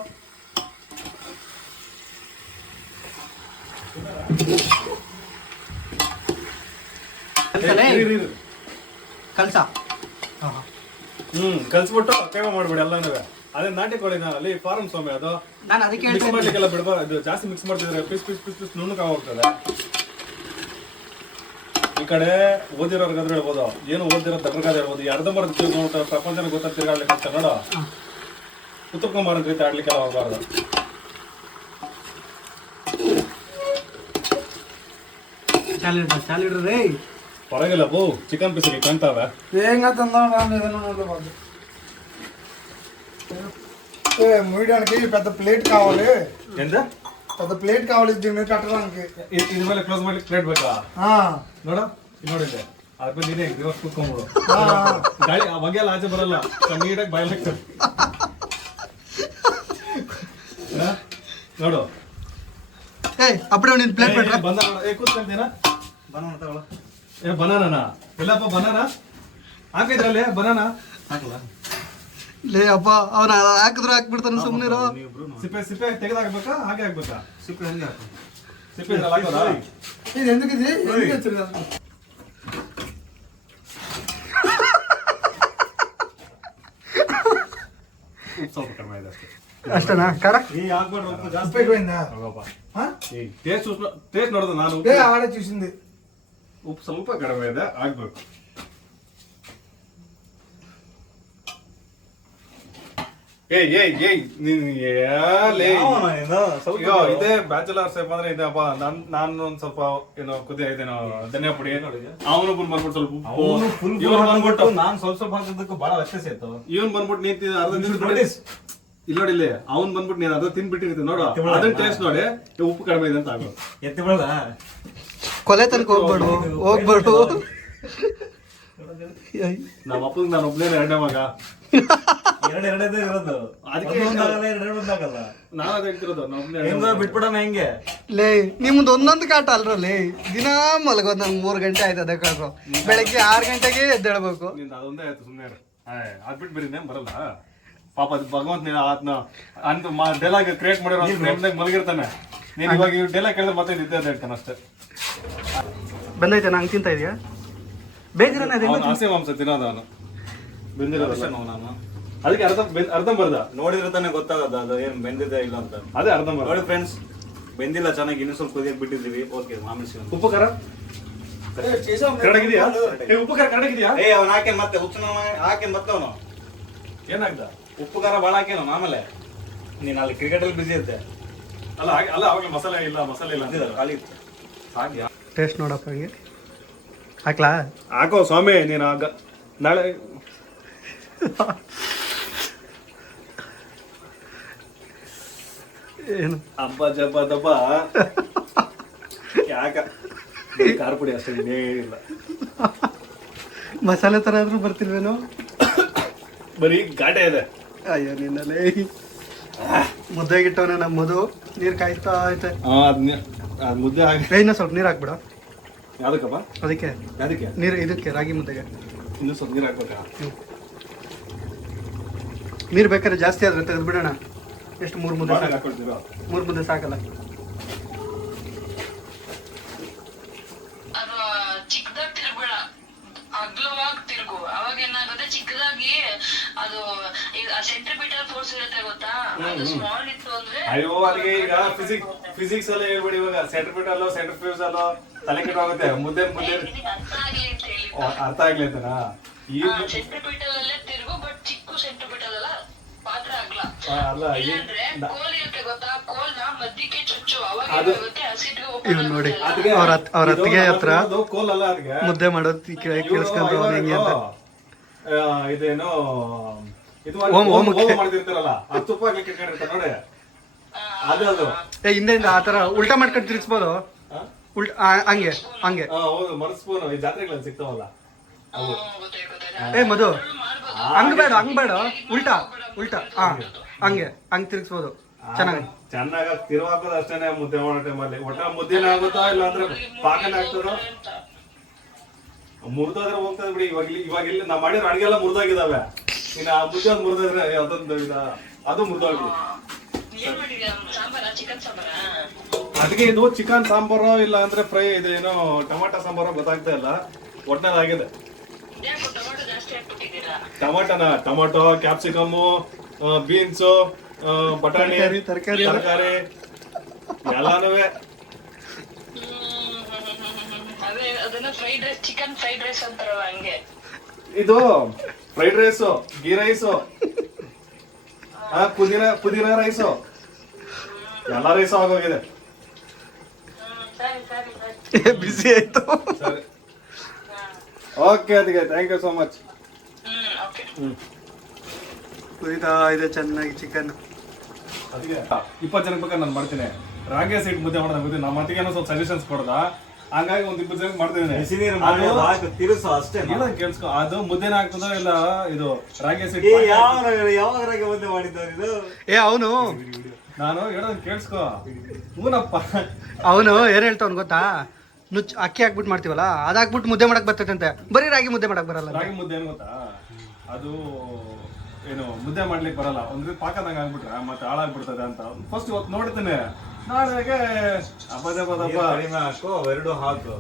ಕಲ್ಸ ಕಲ್ಸ್ಬಿಟ್ಟು ಕೈಮ ಮಾಡ್ಬಿಡಿ ಎಲ್ಲನೂ. ಅದೇ ನಾಟಿ ಕೋಳಿನ ಅಲ್ಲಿ ಫಾರಂ ಸ್ವಾಮಿ ಅದು ನಾನು ಅದಕ್ಕೆ ಮಿಕ್ಸ್ ಹೇಳ್ತೀನಿ. ಮಾಡ್ಲಿಕ್ಕೆಲ್ಲ ಬಿಡ್ಬಾರ್ದು. ಜಾಸ್ತಿ ಮಿಕ್ಸ್ ಮಾಡ್ತಿದ್ರೆ ಪೀಸ್ ಪೀಸ್ ಪೀಸ್ ಪೀಸ್ ನುಣ್ಣಗೆ ಹೋಗ್ತದೆ. ಈ ಕಡೆ ಓದಿರೋರ್ಗಾದ್ರೂ ಹೇಳ್ಬೋದು, ಏನು ಓದಿರೋ ದಡ್ರಗಾದ ಹೇಳ್ಬೋದು. ಈ ಅರ್ಧಂಬರ್ಧ ನೋಡ್ತಾರೆ ಪ್ರಪಂಚನ ಗೊತ್ತಾ ತಿರ್ಗಾಡ್ಲಿಕ್ಕೆ ಅಂತ ನೋಡ. ಉತ್ತರ್ಕೊಂಬಾರ ರೀತಿ ಆಡ್ಲಿಕ್ಕೆಲ್ಲ ಹೋಗ್ಬಾರ್ದು. ಚಾಲಿಡ್ರಿ ರೇ ಪರವಾಗಿಲ್ಲ ಬೋ ಚಿಕನ್ ಪೀಸಿಗೆ ಕಾಣ್ತಾವೆ. ఏంగా తిందాం మూయడానికి పెద్ద ప్లేట్ కావాలి. ಎಂದ పెద్ద ప్లేట్ కావాలి దీని మీద కట్టడానికి. ಇದ್ರ ಮೇಲೆ ಕ್ಲೋಸ್ ಮಾಡ್ಲಿಕ್ಕೆ ಪ್ಲೇಟ್ ಬೇಕಾ? ನೋಡ ಇಲ್ಲಿ ನೋಡಿದ್ದೆ ಅದ್ರ ನೀನೇ ದಿವಸ ಕೂತ್ಕೊಂಡ್ಬಿಡು. ಗಾಳಿ ಆ ಬಗ್ಗೆ ಎಲ್ಲ ಆಚೆ ಬರಲ್ಲ, ನೀಟಾಗಿ ಬಾಯಲ್ಲಿ ಹಾಕ್ತದೆ ನೋಡು. ಅಪ್ಪಡೆ ನಿನ್ ಪ್ಲೇಟ್ ಬಿಟ್ರ ಬಂದ ಕೂತ್ಕೊಂತೇನ ಬನಾನ ತಗೊಳ. ಬನಾನಾ ಇಲ್ಲಪ್ಪ ಬನಾನಾ ಹಾಕಿದ್ರಲ್ಲಿ ಬನಾನಾ ಹಾಕಲ್ಲ. ಲೇ ಅಪ್ಪ ಅವನ ಹಾಕಿದ್ರು ಹಾಕ್ಬಿಡ್ತಾನೆ ಸುಮ್ಮನಿರೋ. ಸಿಪ್ಪೆ ಸಿಪ್ಪೆ ತೆಗೆದಾಕ್ಬೇಕಾ ಹಾಗೆ ಹಾಕ್ಬೇಕಾ? ಸಿಪ್ಪೆ ಹೆಂಗೆ ಹಾಕ? ಸಿಪ್ಪೆ ಇದ್ರಲ್ಲಿ ಹಾಕೋದಾ? ఇది ఎందుకు ఇది ఎందుకు వచ్చింది? ಸ್ವಲ್ಪ ಕಡಿಮೆ ಇದೆ ಅಷ್ಟೇ. ಅಷ್ಟೇನಾ ಖಾರ? ಈ ಹಾಕ್ಬಿಡ್ರಿ ಉಪ್ಪು ಜಾಸ್ತಿ ఎక్కువైందా? ಹೋಗಪ್ಪ. ಟೇಸ್ಟ್ ನೋಡಿದ ನಾನು ఆడే చూసింది. ಉಪ್ಪು ಸ್ವಲ್ಪ ಕಡಿಮೆ ಇದೆ ಆಗ್ಬೇಕು. ಇದೇ ಬ್ಯಾಚುಲರ್ ಸೇಫ್ ಅಂದ್ರೆ ಇದೆಪ್ಪ. ನಾನು ಒಂದ್ ಸ್ವಲ್ಪ ಏನೋ ಕುದಿ ಐತೇನೋ ಧನಿಯಾ ಪುಡಿ ಅವನೊಬ್ಬನ್ ಬಂದ್ಬಿಟ್ಟು ಸ್ವಲ್ಪ ಇವ್ರು ಬಂದ್ಬಿಟ್ಟು ನಾನು ಸ್ವಲ್ಪ ಹಾಕಿದ್ದಕ್ಕೂ ಬಹಳ ವ್ಯತ್ಯಾಸ ಇತ್ತು. ಇವನ್ ಬಂದ್ಬಿಟ್ಟು ನೀನ್ ಅರ್ಧ ಇಲ್ಲಿ ನೋಡಿ, ಇಲ್ಲಿ ಅವ್ನ್ ಬಂದ್ಬಿಟ್ಟು ನೀನ್ ಅರ್ಧ ತಿನ್ಬಿಟ್ಟಿರ್ತೀನಿ ನೋಡು. ಅದನ್ನ ಟೇಸ್ಟ್ ನೋಡಿ ಉಪ್ಪು ಕಡಿಮೆ ಇದೆ ಅಂತ ಆಗೋದು. ಎತ್ತಿ ಬಿಡಲ್ಲ ಕೊಲೆ ತನಕ ಹೋಗ್ಬೇಡು. ನಮ್ಮ ಅಪ್ಪಂಗೆ ನಾನು ಒಬ್ನೇ ಎರಡನೇ ಮಗ. ಎರಡೇ ಇರೋದು. ಅದಕ್ಕೆ ಎರಡಾಗಲ್ಲ. ನಾನು ಅದ್ ಹೇಳ್ತಿರೋದು ನಮ್ಮನೆ ಹೆಂಗ ಬಿಟ್ಬಿಡೋಣ ಹೆಂಗೆ? ಲೇ ನಿಮ್ದು ಒಂದೊಂದು ಕಾಟ ಅಲ್ರಲ್ಲಿ. ದಿನಾ ಮಲಗೋದು ನಂಗೆ 3 ಗಂಟೆ ಆಯ್ತದೆ ಕಾಟ್ರು. ಬೆಳಗ್ಗೆ 6 ಗಂಟೆಗೆ ಎದ್ದೇಳ್ಬೇಕು. ನಿಂದ ಅದೊಂದೇ ಆಯ್ತು ಸುಮ್ಮನೆ. ಅದ್ಬಿಟ್ಟು ಬೇರೆ ಇನ್ನೇನ್ ಬರಲ್ಲ. ಪಾಪ ಅದು ಭಗವಂತ ನೀನು ಅದನ್ನ ಅಂತ ಡೈಲಾಗ್ ಕ್ರಿಯೇಟ್ ಮಾಡಿರೋ ನೆಮ್ಮದಾಗ ಮಲಗಿರ್ತಾನೆ. ನೀನ್ ಇವಾಗ ಡೈಲಾಗ್ ಕೇಳಿದ್ರೆ ಮತ್ತೆ ಇದ್ದೇ ಅಂತ ಹೇಳ್ತಾನೆ ಅಷ್ಟೇ. ಬಂದೈತೆ ನಂಗೆ ತಿಂತ ಇದೆಯಾ? ಬೇಜಾರನ ಅವನು ಹಸಿ ಮಾಂಸ ತಿನ್ನೋದು ಅವನು ಬೆಂದಿರೋದು. ನಾನು ಅದಕ್ಕೆ ಅರ್ಧ ಬರ್ದ ನೋಡಿದ್ರೆ ತಾನೇ ಗೊತ್ತಾಗದ ಅದು ಏನ್ ಬೆಂದಿದೆ ಇಲ್ಲ ಅಂತ. ಅದೇ ಅರ್ಧ ಬರ್ದ. ನೋಡಿ ಫ್ರೆಂಡ್ಸ್, ಬೆಂದಿಲ್ಲ ಚೆನ್ನಾಗಿ, ಇನ್ನೂ ಸ್ವಲ್ಪ ಕುದಿಯಕ್ ಬಿಟ್ಟಿದ್ದೀವಿ. ಓಕೆ ಮಾಮಿಸಿ ಉಪ್ಪು ಖಾರ ಕರಡಗಿದ್ಯಾ? ಉಪ್ಪು ಖಾರ ಕರಡಗಿದ್ಯಾ? ಅವ್ನು ಹಾಕೇನ್ ಮತ್ತೆ ಹುಚ್ಚು ಹಾಕೇನ್ ಮತ್ತೆ ಅವನು ಏನಾಗ್ದ? ಉಪ್ಪು ಖಾರ ಭಾಳ ಹಾಕೇನು ಆಮೇಲೆ. ನೀನ್ ಅಲ್ಲಿ ಕ್ರಿಕೆಟ್ ಅಲ್ಲಿ ಬಿಸಿ ಇರುತ್ತೆ. ಅಲ್ಲ ಅಲ್ಲ ಅವಾಗ ಮಸಾಲೆ ಇಲ್ಲ ಅಂದಿದ್ದಾರೆ, ಖಾಲಿ ಇತ್ತು. ಹಾಗೆ ಟೇಸ್ಟ್ ನೋಡಪ್ಪ ಹಂಗೆ ಹಾಕ್ಲಾ? ಹಾಕೋ ಸ್ವಾಮಿ ನೀನು ನಾಳೆ ಏನು ಹಬ್ಬ ಜಬ್ಬ ದಬ್ಬ ಯಾಕ ಖಾರ ಪುಡಿ ಅಷ್ಟೇ ಇಲ್ಲ, ಮಸಾಲೆ ಥರ ಆದರೂ ಬರ್ತಿಲ್ವೇನೋ? ಬರೀ ಘಾಟೆ ಇದೆ. ಅಯ್ಯೋ ನಿನ್ನಲ್ಲೇ ಮುದ್ದೆಗಿಟ್ಟವನ ನಮ್ಮ ಮಧು ನೀರು ಕಾಯ್ತಾ ಐತೆ. ಅದ್ ಮುದ್ದೆ ಆಗಿ ಇನ್ನೂ ಸ್ವಲ್ಪ ನೀರು ಹಾಕ್ಬಿಡ. ಯಾವ್ದಕ್ಕಪ್ಪ? ಅದಕ್ಕೆ ಯಾವ್ದಕ್ಕೆ? ನೀರು ಇದಕ್ಕೆ ರಾಗಿ ಮುದ್ದೆಗೆ ಇನ್ನೂ ಸ್ವಲ್ಪ ನೀರು ಹಾಕ್ಬೇಕಾ? ನೀರು ಬೇಕಾದ್ರೆ ಜಾಸ್ತಿ ಆದ್ರೆ ತೆಗೆದು ಬಿಡೋಣ. ಎಷ್ಟು 3 ಮುದ್ದೆ ಸಾಕು? ಹಾಕೊಳ್ತೀರೋ? 3 ಮುದ್ದೆ ಸಾಕಲ್ಲ? ಅದು ಚಿಕ್ಕದಾಗಿ ತಿರ್ಬೇಡ, ಅಗ್ಲವಾಗಿ ತಿರುಗು. ಅವಾಗ ಏನಾಗುತ್ತೆ, ಚಿಕ್ಕದಾಗಿ ಅದು ಸೆಂಟ್ರಿಪಿಟಲ್ ಫೋರ್ಸ್ ಇರುತ್ತೆ ಗೊತ್ತಾ, ಅದು ಸ್ಮಾಲ್ ಇತ್ತು ಅಂದ್ರೆ. ಅಯ್ಯೋ ಅಲ್ಲಿಗೆ ಈಗ ಫಿಸಿಕ್ಸ್ ಅಲ್ಲೇ ಹೇಳ್ಬೇಡಿ. ಇವಾಗ ಸೆಂಟ್ರಿಪಿಟಲ್ ಸೆಂಟ್ರಿಫ್ಯೂಸ್ ಅಲ್ಲೋ ತಲೆ ಕೆಟ್ಟೋಗುತ್ತೆ. ಮುದ್ದೆ ಅರ್ಥ ಆಗ್ಲಿ ಅಂತ ಹೇಳಿ. ಅರ್ಥ ಆಗ್ಲಿ ಅಂತನಾ? ಈ ಸೆಂಟ್ರಿಪಿಟಲ್ ಅಲ್ಲೇ ತಿರುಗು, ಬಟ್ ಚಿಕ್ಕ ಸೆಂಟ್ರಿಪಿಟಲ್ ಅಲ್ಲ, ಪಾತ್ರ ಆಗ್ಲ. ಅಲ್ಲ ಇಲ್ಲಾಂದ್ರೆ ಕೋಲ್ ಇರುತ್ತೆ ಗೊತ್ತಾ, ಕೋಲ್ನ ಮಧ್ಯಕ್ಕೆ ಚುಚ್ಚು. ಅವಾಗ ಅದು- ಏನಾಗುತ್ತೆ, ಹಸಿಟ್ಟು ಇವ್ನು ನೋಡಿ ಅದಕ್ಕೆ ಅವ್ರ ಅತ್ತಿಗೆ ಹತ್ರ ಅದು ಕೋಲ್ ಅಲ್ಲ ಅದಕ್ಕೆ. ಮುದ್ದೆ ಮಾಡೋದು ಕೇಳಿಸ್ಕೊಂಡು ಅವ್ನು ಹೆಂಗೆ ಅಂತ. ಇದೇನೋ ಇದು ಹೋಮಕ್ಕೆ. ಹೋಮ ಮಾಡ್ತಿರ್ತಾರಲ್ಲ, ಅದು ತುಪ್ಪ ಹಾಕಿ ಇಟ್ಕೊಂಡಿರ್ತಾರೆ ನೋಡಿ, ಅದು ಹಿಂದೆಯಿಂದ ಆ ಥರ ಉಲ್ಟಾ ಮಾಡ್ಕೊಂಡು ತಿರ್ಗಿಸ್ಬೋದು. ಹಂಗೆ ಹಂಗೆ. ಹೌದು, ಮರ್ಸ್ಪೂನು ಈ ಜಾತ್ರೆಗಳಲ್ಲಿ ಸಿಗ್ತಾವಲ್ಲ ಅವು. ಮಧು ಹಂಗ್ ಬೇಡ ಉಲ್ಟಾ ಉಲ್ಟಾ ಹಂಗೆ ತಿರ್ಗಿಸ್ಬೋದು. ಚೆನ್ನಾಗಿ ಚೆನ್ನಾಗಿ ತಿರುವಾಕೋದು ಅಷ್ಟೇನೆ ಮುದ್ದೆ ಮಾಡೋ ಟೈಮಲ್ಲಿ. ಒಟ್ಟ ಮುದ್ದೆನ ಆಗುತ್ತಾ ಇಲ್ಲ ಅಂದ್ರೆ ಪಾಕನ ಆಗ್ತದೋ, ಮುರಿದೋದ್ರೆ ಹೋಗ್ತದೆ ಬಿಡಿ. ಇವಾಗ ಇಲ್ಲಿ ನಾವ್ ಮಾಡಿರೋ ಅಡಿಗೆ ಎಲ್ಲ ಮುರಿದೋಗಿದಾವೆ. ಇನ್ನು ಆ ಮುದ್ದೆ ಒಂದು ಮುರಿದೋದ್ರೆ ಅದೊಂದು ಅದು ಮುರಿದೋಗಿ. ಚಿಕನ್ ಸಾಂಬಾರ. ಅದಕ್ಕೆ ಇದು ಚಿಕನ್ ಸಾಂಬಾರು ಇಲ್ಲ ಅಂದ್ರೆ ಫ್ರೈ ಇದೆ, ಏನೋ ಟೊಮಾಟೊ ಸಾಂಬಾರು ಗೊತ್ತಾಗ್ತಾ ಇಲ್ಲ. ಒಟ್ನಲ್ಲಿ ಆಗಿದೆ. ಟೊಮಾಟೊ ಜಾಸ್ತಿ ಹಾಕ್ಬಿಟ್ಟಿದ್ದೀರಾ? ಟೊಮಾಟೊ, ಕ್ಯಾಪ್ಸಿಕಮ್ಮು, ಬೀನ್ಸು, ಬಟಾಣಿ, ತರಕಾರಿ ಎಲ್ಲಾನು. ಅದೇ ಅದನ್ನ fried rice, chicken fried rice ಅಂತಾರಲ್ಲ ಹಂಗೆ. ಇದು ಫ್ರೈಡ್ ರೈಸು, ಗೀ ರೈಸು, ಪುದೀನ ರೈಸು, ಎಲ್ಲ ರೈಸು ಆಗೋಗಿದೆ. ಸರಿ ಬಿಸಿ ಆಯ್ತು. ಸರಿ, ಓಕೆ. ಅದಕ್ಕೆ thank you so much. Okay. ಕುರಿತಾ ಇದೆ ಚೆನ್ನಾಗಿ ಚಿಕನ್. ಅದಕ್ಕೆ 20 ಜನಕ್ಕೆ ಬೇಕಾದ್ರೆ ನಾನು ಮಾಡ್ತೀನಿ. ರಾಗಿ ಸೈಡ್ ಮುದ್ದೆ ಮಾಡೋದು ಗೊತ್ತಿ. ನಮ್ಮ ಮತ್ತಿಗೆ ಸ್ವಲ್ಪ ಸಜೆಷನ್ಸ್ ಕೊಡ್ದ, ಹಂಗಾಗಿ ಒಂದ್ 20 ಜನಕ್ಕೆ ಮಾಡ್ತಿದ್ದೀನಿ. ತಿರುಸು ಅಷ್ಟೇ. ಕೇಳಿಸ್ಕೊ, ಅದು ಮುದ್ದೆನ ಆಗ್ತದೋ ಇಲ್ಲ ಇದು ರಾಗಿ ಸೈಡ್. ಯಾವಾಗ ರಾಗಿ ಮುದ್ದೆ ಮಾಡಿದ್ದಾರೆ ಇದು? ಅವನು ನಾನು ಹೇಳೋದನ್ನ ಕೇಳಿಸ್ಕೊ. ಹೂನಪ್ಪ, ಅವನು ಏನ್ ಹೇಳ್ತಾವನ್ ಗೊತ್ತಾ, ಅಕ್ಕಿ ಹಾಕ್ಬಿಟ್ಟು ಮಾಡ್ತೀವಲ್ಲ, ಅದಾಕ್ಬಿಟ್ಟು ಮುದ್ದೆ ಮಾಡಕ್ ಬರ್ತೈತಂತೆ, ಬರೀ ರಾಗಿ ಮುದ್ದೆ ಮಾಡಕ್ ಬರಲ್ಲ. ರಾಗಿ ಮುದ್ದೆ ಏನ್ ಗೊತ್ತಾ, ಅದು ಏನು ಮುದ್ದೆ ಮಾಡ್ಲಿಕ್ಕೆ ಬರಲ್ಲ. ಒಂದ್ ಪಾಕದಂಗ ಆಗ್ಬಿಟ್ರೆ ಮತ್ತೆ ಹಾಳಾಗ್ಬಿಡ್ತದೆ ಅಂತ ಫಸ್ಟ್ ಇವತ್ತು ನೋಡ್ತೇನೆ. ನಾಳೆಗೆ ಕಡಿಮೆ ಹಾಕು, ಎರಡು ಹಾಕು,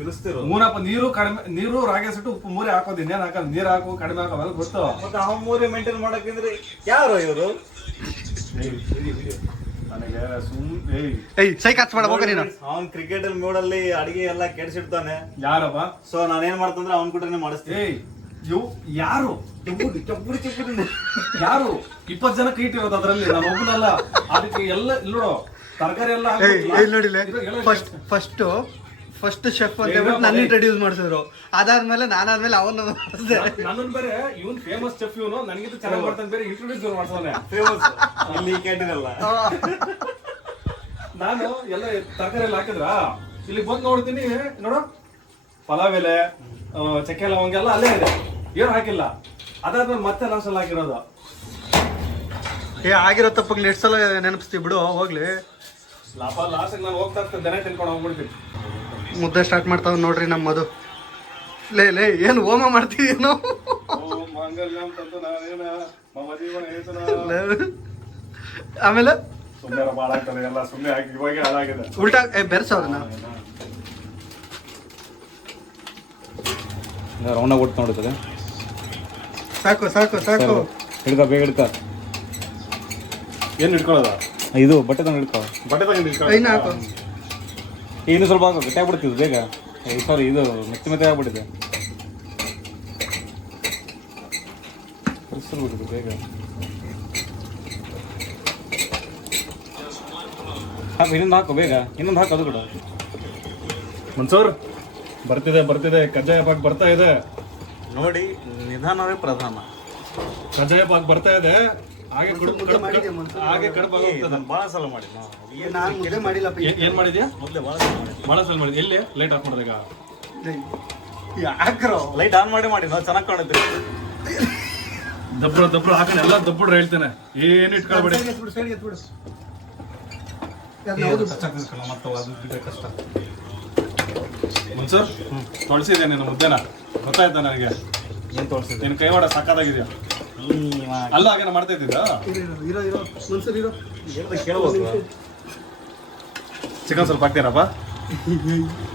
ತಿಳಿಸ್ತಿರೋ. ಮೂನಪ್ಪ ನೀರು ಕಡಿಮೆ, ನೀರು ರಾಗಿ ಸಿಟ್ಟು ಉಪ್ಪು ಮೂರೇ ಹಾಕೋದು. ಇನ್ನೇನ್ ಹಾಕೋದು, ನೀರು ಹಾಕು ಕಡಿಮೆ ಹಾಕೋ ಅವೆಲ್ಲ ಗೊತ್ತು. ಮತ್ತೆ ಅವ್ನು ಮೂರೇ ಮೇಂಟೈನ್ ಮಾಡಕ್ಕಿದ್ರೆ ಯಾರು ಇವರು? ನನಗೆ ಸೈಕ್ ಹಚ್ಬೇಡ ಹೋಗ ನೀನು. ಅವ್ನ್ ಕ್ರಿಕೆಟ್ ಅಲ್ಲಿ ಮೂಡಲ್ಲಿ ಅಡಿಗೆ ಎಲ್ಲ ಕೆಡ್ಸಿಡ್ತಾನೆ. ಯಾರಪ್ಪ? ಸೊ ನಾನೇನ್ ಮಾಡ್ತಂದ್ರೆ ಅವ್ನ್ ಕೂಟನೆ ಮಾಡಿಸ್ತೀನಿ. ಯಾರು ಯಾರು 20 ಜನ ಕೈ ಇಟ್ಟಿರೋದು ಅದ್ರಲ್ಲಿ, ನಾನು ಒಬ್ಬನಲ್ಲ. ಅದಕ್ಕೆ ಎಲ್ಲ ನೋಡು ತರಕಾರಿ ಎಲ್ಲ ನೋಡಿಲ್ಲ, ಫಸ್ಟ್ ಶೆಫ್ ಅಂತ ಹೇಳ್ಬಿಟ್ಟು ನನ್ನ ಇಂಟ್ರೊಡ್ಯೂಸ್ ಮಾಡಿಸಿದ್ರು. ಅದಾದ್ಮೇಲೆ ನಾನಾದ್ಮೇಲೆ ಅವನ್ನ ಮಾಡಿಸಿದೆ. ನನ್ನನ್ನು ಬೇರೆ ಇವನ್ ಫೇಮಸ್ ಚೆಫ್, ಇವನು ನನಗಿಂತ ಚೆನ್ನಾಗಿ ಮಾಡ್ತಾನೆ, ಬೇರೆ ಇಂಟ್ರೊಡ್ಯೂಸ್ ಮಾಡ್ತಾನೆ. ಫೇಮಸ್ ಇಲ್ಲಿ ಕ್ಯಾಂಟೀನ್ ಅಲ್ಲ. ನಾನು ಎಲ್ಲ ತರಕಾರಿ ಎಲ್ಲ ಹಾಕಿದ್ರ ಇಲ್ಲಿ ಬಂದು ನೋಡ್ತೀನಿ, ನೋಡು ಪಲಾವ್ ಎಲೆ, ಚಕ್ಕೆ ಲವಂಗ ಎಲ್ಲ ಅಲ್ಲೇ ಇದೆ, ಏನು ಹಾಕಿಲ್ಲ. ಅದಾದ್ಮೇಲೆ ಮತ್ತೆ ಲಾಸ್ಟಲ್ಲಿ ಹಾಕಿರೋದು. ಆಗಿರೋ ತಪ್ಪಿಗೆ ನೆಕ್ಸ್ಟ್ ಸಲ ನೆನಪಿಸ್ತೀವಿ ಬಿಡು, ಹೋಗ್ಲಿ. ಲಾಸ್ಟ್ ನಾನು ಹೋಗ್ತಾ ಇರ್ತೀನಿ, ದನ ತಿನ್ಕೊಂಡು ಹೋಗ್ಬಿಡ್ತೀನಿ. ಮುದ್ದೆ ಸ್ಟಾರ್ಟ್ ಮಾಡ್ತಾವ ನೋಡ್ರಿ ನಮ್ಮ ಮಧು. ಲೇ ಏನು ಹೋಮ ಮಾಡ್ತೀವೇನೋ? ಆಮೇಲೆ ಸುಮ್ಮನೆ ಭಾಳ ಆಗ್ತದೆ ಎಲ್ಲ, ಸುಮ್ಮನೆ ಹಾಕಿ ಇವಾಗ ಹಾಳಾಗಿದೆ. ಉಲ್ಟಾ ಬೆರೆಸೋದನ್ನ ರೌಂಡ್ ಕೊಟ್ಟು ನೋಡುತ್ತದೆ. ಸಾಕು ಸಾಕು ಸಾಕು. ಹಿಡ್ಕೊ, ಬೇಗ ಹಿಡ್ಕೊ. ಏನು ಇಟ್ಕೊಳ್ಳೋದ? ಇದು ಬಟ್ಟೆ ತಂದು ಹಿಡ್ಕೊ. ಬಟ್ಟೆ ತಗೊಂಡು ಇನ್ನು ಹಾಕು. ಇನ್ನು ಸ್ವಲ್ಪ ಹಾಕೋ, ಗಟ್ಟಿ ಆಗ್ಬಿಡ್ತಿದ್ದು ಬೇಗ. ಸಾರಿ, ಇದು ಮೆತ್ತೆ ಆಗ್ಬಿಟ್ಟಿದೆ. ಬಿಟ್ಟಿದ್ದು ಬೇಗ ಹಾಕು. ಇನ್ನೊಂದು ಹಾಕು ಬೇಗ, ಇನ್ನೊಂದು ಹಾಕು. ಅದು ಕೂಡ ಮನ್ಸೂರ್ ಬರ್ತಿದೆ ಕಜ್ಜಾಯ ಪಾಕ್ ಬರ್ತಾ ಇದೆ ನೋಡಿ. ನಿಧಾನವೇ ಪ್ರಧಾನ. ಕಜ್ಜಾಯ ಪಾಕ್ ಬರ್ತಾ ಇದೆ. ಹಾಗೆ ಮುದ್ದೆ ಮಾಡಿದ್ಯಾ ಮನ್ಸೂರ್? ಹಾಗೆ ಕಡುಬು ಆಗೋಗ್ತದೆ. ಭಾಳ ಸಲ ಮಾಡಿ ನಾನು ಮುದ್ದೆ ಮಾಡಿಲ್ಲಪ್ಪ. ಏನ್ ಮಾಡಿದ್ಯಾ? ಮೊದಲೇ ಭಾಳ ಸಲ ಮಾಡಿ ಭಾಳ ಸಲ ಮಾಡಿದ್ಯಾ? ಎಲ್ಲಿ ಲೈಟ್ ಆಫ್ ಮಾಡಿದಾಗ ಯಾಕ್ರೋ ಲೈಟ್ ಆನ್ ಮಾಡಿ ನಾವು ಚೆನ್ನಾಗಿ ಕಾಣುತ್ತೆ. ದಬ್ರು ಹಾಕೊಂಡು ಎಲ್ಲ ದಬ್ಬಿಡ್ರೆ ಹೇಳ್ತೇನೆ, ಏನು ಇಟ್ಕೊಳ್ಬೇಡಿ. ಸೈಡ್ಗೆ ಎತ್ಬಿಡು. ಕಷ್ಟ ಆಗ್ತದೆ ಮತ್ತೆ ಅದು ಬಿಟ್ಟರೆ ಕಷ್ಟ. ಮನ್ಸೂರ್ ತೊಳಸಿದೆ ನೀನು ಮುದ್ದೆನ, ಗೊತ್ತಾಯ್ತಾ ನನಗೆ? ಏನು ತೋರಿಸಿದೆ ನಿನ್ನ ಕೈವಾಡ ಸಾಕಾಗಿದೆಯಾ? ಅಲ್ಲ ಹಾಗೇನ ಮಾಡ್ತಾ ಇದ್ದಿದ್ದ? ಇರೋ ಮನ್ಸೂರ್ ಇರೋ. ಕೇಳ್ಬೇಕು. ಚಿಕನ್ ಸ್ವಲ್ಪ ಹಾಕ್ತೀರಪ್ಪ?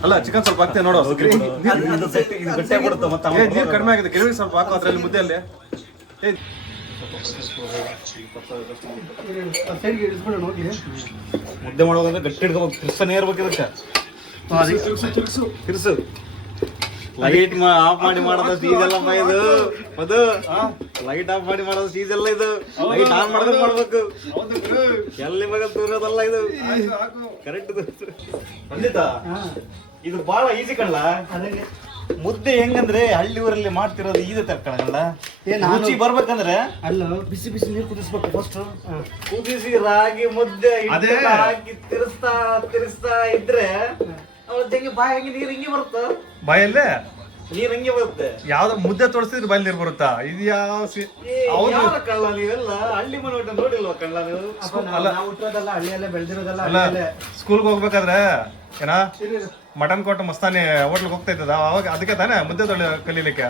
ಅಲ್ಲ ಚಿಕನ್ ಸ್ವಲ್ಪ ಹಾಕ್ತೇನೆ ನೋಡು. ಗಟ್ಟಿ ಕೊಡುತ್ತೆ ಮತ್ತೆ ನೀರು ಕಡಿಮೆ ಆಗಿದೆ, ಗ್ರೇವಿ ಸ್ವಲ್ಪ ಹಾಕು ಅದರಲ್ಲಿ ಮುದ್ದೆಯಲ್ಲಿ. ಸೈಡ್ಗೆ ಇಳಿಸ್ಬಿಡೋಣ ಹೋಗ್ಲಿ. ಮುದ್ದೆ ಮಾಡುವಾಗ ಗಟ್ಟಿ ಹಿಡ್ಕೋಬೇಕು, ತಿರ್ಸನೇ ಇರ್ಬೇಕು ಇದಕ್ಕೆ. ತಿರ್ಸು ಲೈಟ್ ಆಫ್ ಮಾಡಿ ಮಾಡೋದು ಸೀಸೆಲ್ಲಪ್ಪ ಇದು. ಅದು ಲೈಟ್ ಆಫ್ ಮಾಡಿ ಮಾಡೋದು ಸೀಸೆಲ್ಲ ಇದು. ಲೈಟ್ ಆನ್ ಮಾಡಿದ್ರೆ ಮಾಡ್ಬೇಕು, ಎಲ್ಲಿ ಮಗ ತೂರೋದಲ್ಲ ಇದು. ಕರೆಕ್ಟ್ ಖಂಡಿತ ಇದು ಬಹಳ ಈಸಿ ಕಣ್ಣ. ಅದೇ ಮುದ್ದೆ ಹೆಂಗಂದ್ರೆ ಹಳ್ಳಿ ಊರಲ್ಲಿ ಮಾಡ್ತಿರೋದು ಈದ ತರ್ಕಣಲ್ಲ. ಏ ನಾನು- ರುಚಿ ಬರ್ಬೇಕಂದ್ರೆ ಅಲ್ಲ ಬಿಸಿ ಬಿಸಿ ನೀರು ಕುದಿಸ್ಬೇಕು ಫಸ್ಟ್. ಕುದಿಸಿ ರಾಗಿ ಮುದ್ದೆ ಅದೇ. ಹಿಟ್ಟು ಹಾಕಿ ತಿರ್ಸ್ತಾ ಇದ್ರೆ ಅವ್ರ ಜಂಗಿ ಬಾಯಿ ಹಂಗೆ ನೀರು ಹಿಂಗೆ ಬರುತ್ತೆ. ಬಾಯಲ್ಲೇ ನೀರ್ ಹಂಗೆ ಬರುತ್ತೆ. ಯಾವ್ದು ಮುದ್ದೆ ತೋರಿಸಿದ್ರೆ ಬಾಯಲ್ಲಿ ನೀರು ಬರುತ್ತಾ? ಇದು ಯಾವ ಯಾವ ಕಳ್ಳ ನೀವೆಲ್ಲ ಹಳ್ಳಿ ಮನೆ ಊಟ ನೋಡಿಲ್ವಾ ಕಳ್ಳ ನೀವು? ನಾವು ಹುಟ್ಟೋದಲ್ಲ ಹಳ್ಳಿಯಲ್ಲೇ ಬೆಳೆದಿರೋದಲ್ಲ ಅಲ್ಲ ಹಳ್ಳಿಯಲ್ಲೇ. ಸ್ಕೂಲ್ಗೆ ಹೋಗ್ಬೇಕಾದ್ರೆ ಏನ ಇರು. ಮಟನ್ ಕೊಟ್ಟು ಮಸ್ತಾನಿ ಹೋಟ್ಲಿಗೆ ಹೋಗ್ತಾ ಇದ್ದದ ಅವಾಗ, ಅದಕ್ಕೆ ತಾನೇ ಮುದ್ದೆ ಕಲೀಲಿಕ್ಕೆ.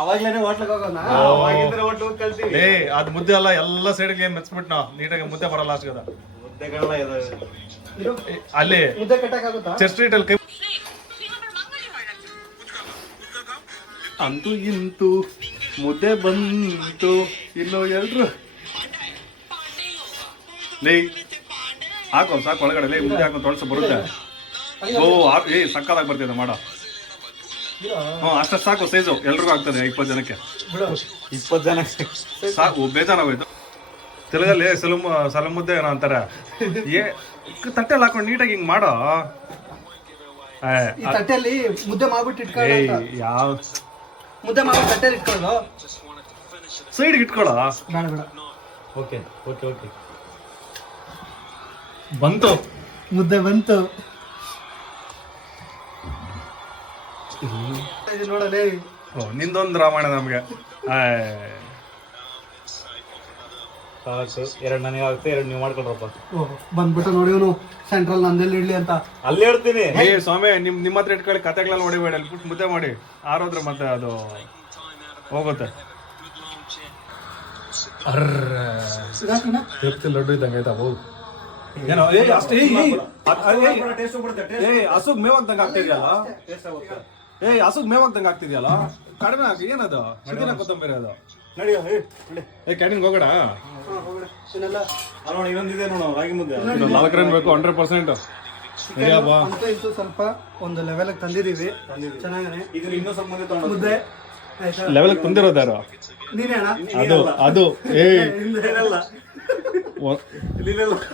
ಅವಾಗ್ಲೇನೆ ಹೋಟ್ಲಿಗೆ ಹೋಗೋಣ. ಅವಾಗಿದ್ರೆ ಒಟ್ಟು ಹೋಗಿ ಕಲ್ತೀವಿ. ಏ ಅದ್ ಮುದ್ದೆ ಅಲ್ಲ, ಎಲ್ಲ ಸೈಡ್ಗೆ ಮೆಚ್ಬಿಟ್ಟು ನಾವು ನೀಟಾಗಿ ಮುದ್ದೆ ಬರಲ್ಲ ಅಷ್ಟದ. ಮುದ್ದೆಗಳ್ಳ ಇದು. ಇರು. ಅಲ್ಲಿ ಮುದ್ದೆ ಕಟ್ಟಕ್ಕಾಗುತ್ತಾ? ಚರ್ಚ್ ಸ್ಟ್ರೀಟ್ ಅಲ್ಲಿ ಅಂತೂ ಇಂತೂ ಮುದ್ದೆ ಬಂತು, ಇಲ್ಲೋ ಎಲ್ರು ಲೇ ಹಾಕೋ ಸಾಕು ಒಳಗಡೆ ಲೇ ಮುದ್ದೆ ಹಾಕೋ ತೊಳಸ ಬರುತ್ತೆ. ಓ ಏ ಸಕ್ಕದಾಗಿ ಬರ್ತಿದೆ ಮಾಡ. ಹ್ಞೂ ಅಷ್ಟು ಸಾಕು ಸೈಜು, ಎಲ್ರಿಗೂ ಆಗ್ತದೆ 20 ಜನಕ್ಕೆ. ಬಿಡು. 20 ಜನ ಸಾಕು, ಬೇಜಾನಾಗೋಯ್ತು. ತೆಲುಗಲ್ಲಿ ಸಲ ಮುದ್ದೆ ಏನೋ ಅಂತಾರೆ. ತಟ್ಟೆಲ್ಲಿ ಹಾಕೊಂಡು ನೀಟಾಗಿ ಹಿಂಗೆ ಮಾಡೋ. ಈ ತಟ್ಟೆಯಲ್ಲಿ ಮುದ್ದೆ ಮಾಡ್ಬಿಟ್ಟು ಇಟ್ಕೊಳ್ಳೋ ಏಯ್ ಅಂತ. ಯಾವ ಮುದ್ದೆ ಮಾಡ್ಬಿಟ್ಟು ತಟ್ಟೆಲಿ ಇಟ್ಕೊಳ್ಳೋದು. ಸೈಡ್ಗೆ ಇಟ್ಕೊಳ್ಳೋ. ಬೇಡ ಬೇಡ. ಓಕೆ ಓಕೆ ಓಕೆ ಬಂತು ಮುದ್ದೆ ಬಂತು. ಇದು ನೋಡಲೇ. ಓ ನಿಂದೊಂದು ರಾಮಾಯಣ ನಮಗೆ. ಸಾಕು, 2 ನನಗೆ ಆಗುತ್ತೆ, 2 ನೀವು ಮಾಡ್ಕೊಳ್ರಪ್ಪ. ಬಂದ್ಬಿಟ್ಟು ನೋಡಿ ಅವನು ಸೆಂಟ್ರಲ್ ನಂದಲ್ಲಿ ಇಡ್ಲಿ ಅಂತ. ಅಲ್ಲಿ ಹೇಳ್ತೀನಿ. ಏ ಸ್ವಾಮಿ ನಿಮ್ಮ ಹತ್ರ ಇಟ್ಕೊಳ್ಳಿ, ಕತೆಗಳೆಲ್ಲ ಹೊಡಿಬೇಡಿ. ಅಲ್ಲಿ ಬಿಟ್ಟು ಮುದ್ದೆ ಮಾಡಿ ಆರೋದ್ರೆ ಮತ್ತೆ ಅದು ಹೋಗುತ್ತೆ. ಲಡ್ಡು ಇದ್ದಂಗೆ ಆಯ್ತಾ? ಹೋಗು ಏನೋ ಹಸುಗ್ ಮೇವಾಗ್ದಂಗೆ ಆಗ್ತಿದ್ಯಲ್ಲ. ಹಸುಗ್ ಮೇವಾಗ್ದಂಗೆ ಆಗ್ತಿದ್ಯಲ್ಲ. ಕಡಿಮೆ ಹಾಕಿ ಏನದು ಸುದಿನ ಕೊತ್ತಂಬರಿ ಅದು. ನಡಿಯೋ ಏ ಕ್ಯಾಂಟೀನ್ಗೆ ಹೋಗೋಣ. ಇದನ್ನೆಲ್ಲ ಅಲ್ಲ ಇನ್ನೊಂದಿದೆ ನೋಡು ರಾಗಿ ಮುದ್ದೆ. 4 ರನ್ ಬೇಕು 100%. ಅಂತೂ ಇಂತೂ ಸ್ವಲ್ಪ ಒಂದು ಲೆವೆಲ್ಗೆ ತಂದಿದ್ದೀವಿ. ಚೆನ್ನಾಗನೆ ಇದನ್ನ ಇನ್ನೂ ಸ್ವಲ್ಪ ಮುಂದೆ ತಗೊಂಡು ಮುದ್ದೆ ಆಯ್ತಾ? ಲೆವೆಲ್ಗೆ ತಂದಿರೋದು ಯಾರು? ನೀನೇ ಅಣ್ಣ. ಅದು ಏಯ್ ಇಲ್ಲೆಲ್ಲ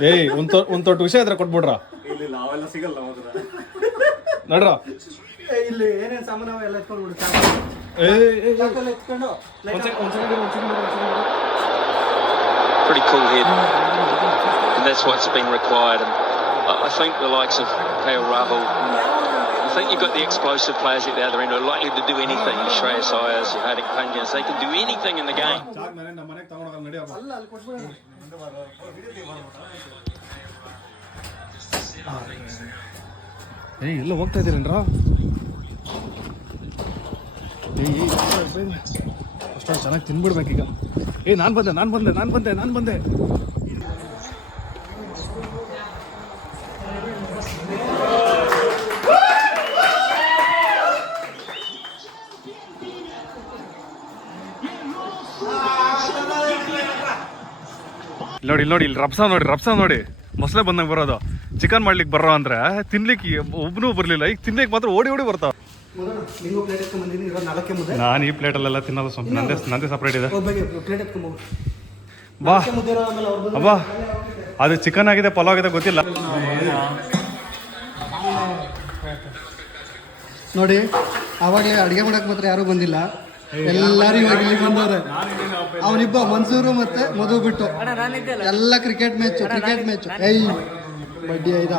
ಏಯ್ ಒಂದ್ ತೊಟ್ಟು ವಿಷಯ ಇದ್ರೆ ಕೊಟ್ಬಿಡ್ರ ಇಲ್ಲ ಅವೆಲ್ಲ ಸಿಗಲ್ಲ ಹೋದ್ರೆ. ನಡ್ರ. ಇಲ್ಲಿ ಏನೇನು ಸಾಮಾನು ಎಲ್ಲ ಎತ್ಕೊಂಡ್ಬಿಡು. ಚಾಕಲ್ಲಿ ಎತ್ಕೊಂಡು pretty cool hit, and that's what's been required. And I think the likes of KL Rahul, I think you've got the explosive players at the other end who are likely to do anything. Shreyas Iyer, Hardik Pandya, they can do anything in the game. ಅಲ್ಲ ಅಲ್ಲಿ ಕೊಟ್ಬಿಡೋಣ. ಏಯ್ ಎಲ್ಲ ಹೋಗ್ತಾ ಇದ್ದೀರೇನ್ರ? ಅಷ್ಟೊಂದು ಚೆನ್ನಾಗಿ ತಿನ್ಬಿಡ್ಬೇಕೀಗ. ನಾನು ಬಂದೆ. ನೋಡಿ ಇಲ್ಲಿ ರಬ್ಸ ನೋಡಿ ಮೊಸಳೆ ಬಂದಂಗೆ ಬರೋದು. ಚಿಕನ್ ಮಾಡ್ಲಿಕ್ಕೆ ಬರೋ ಅಂದ್ರೆ ತಿನ್ಲಿಕ್ಕೆ ಒಬ್ಬನೂ ಬರಲಿಲ್ಲ. ಈಗ ತಿನ್ಲಿಕ್ಕೆ ಮಾತ್ರ ಓಡಿ ಬರ್ತಾವ. ನೀವು ಪ್ಲೇಟ್ ಎತ್ಕೊಂಡ್ ಬಂದಿದ್ದೀನಿ. ಇರೋ 4 ಮುದ್ದೆ. ನಾನು ಈ ಪ್ಲೇಟಲ್ಲೆಲ್ಲ ತಿನ್ನೋದು ಸ್ವಲ್ಪ ನಂದೇ ಸಪ್ರೇಟ್ ಇದೆ. ಪ್ಲೇಟ್ ಎತ್ಕೊಂಬೋದು. ಬಾ ಮುದ್ದೆ ಇರೋ ಆಮೇಲೆ ಅವ್ರು ಬಂದು ಅಬ್ಬಾ, ಅದು ಚಿಕನ್ ಆಗಿದೆ ಪಲಾವ್ ಆಗಿದೆ ಗೊತ್ತಿಲ್ಲ. ನೋಡಿ ಆವಾಗಲೇ ಅಡುಗೆ ಮಾಡಕ್ಕೆ ಮಾತ್ರ ಯಾರೂ ಬಂದಿಲ್ಲ. ಎಲ್ಲರೂ ಇವಾಗ ಇಲ್ಲಿ ಬಂದವ್ರೆ. ಅವನಿಬ್ಬ ಮನ್ಸೂರು ಮತ್ತೆ ಮಧು ಬಿಟ್ಟು ಎಲ್ಲ ಕ್ರಿಕೆಟ್ ಮ್ಯಾಚ್ ಏಯ್ ಬಡ್ಡಿ ಐದ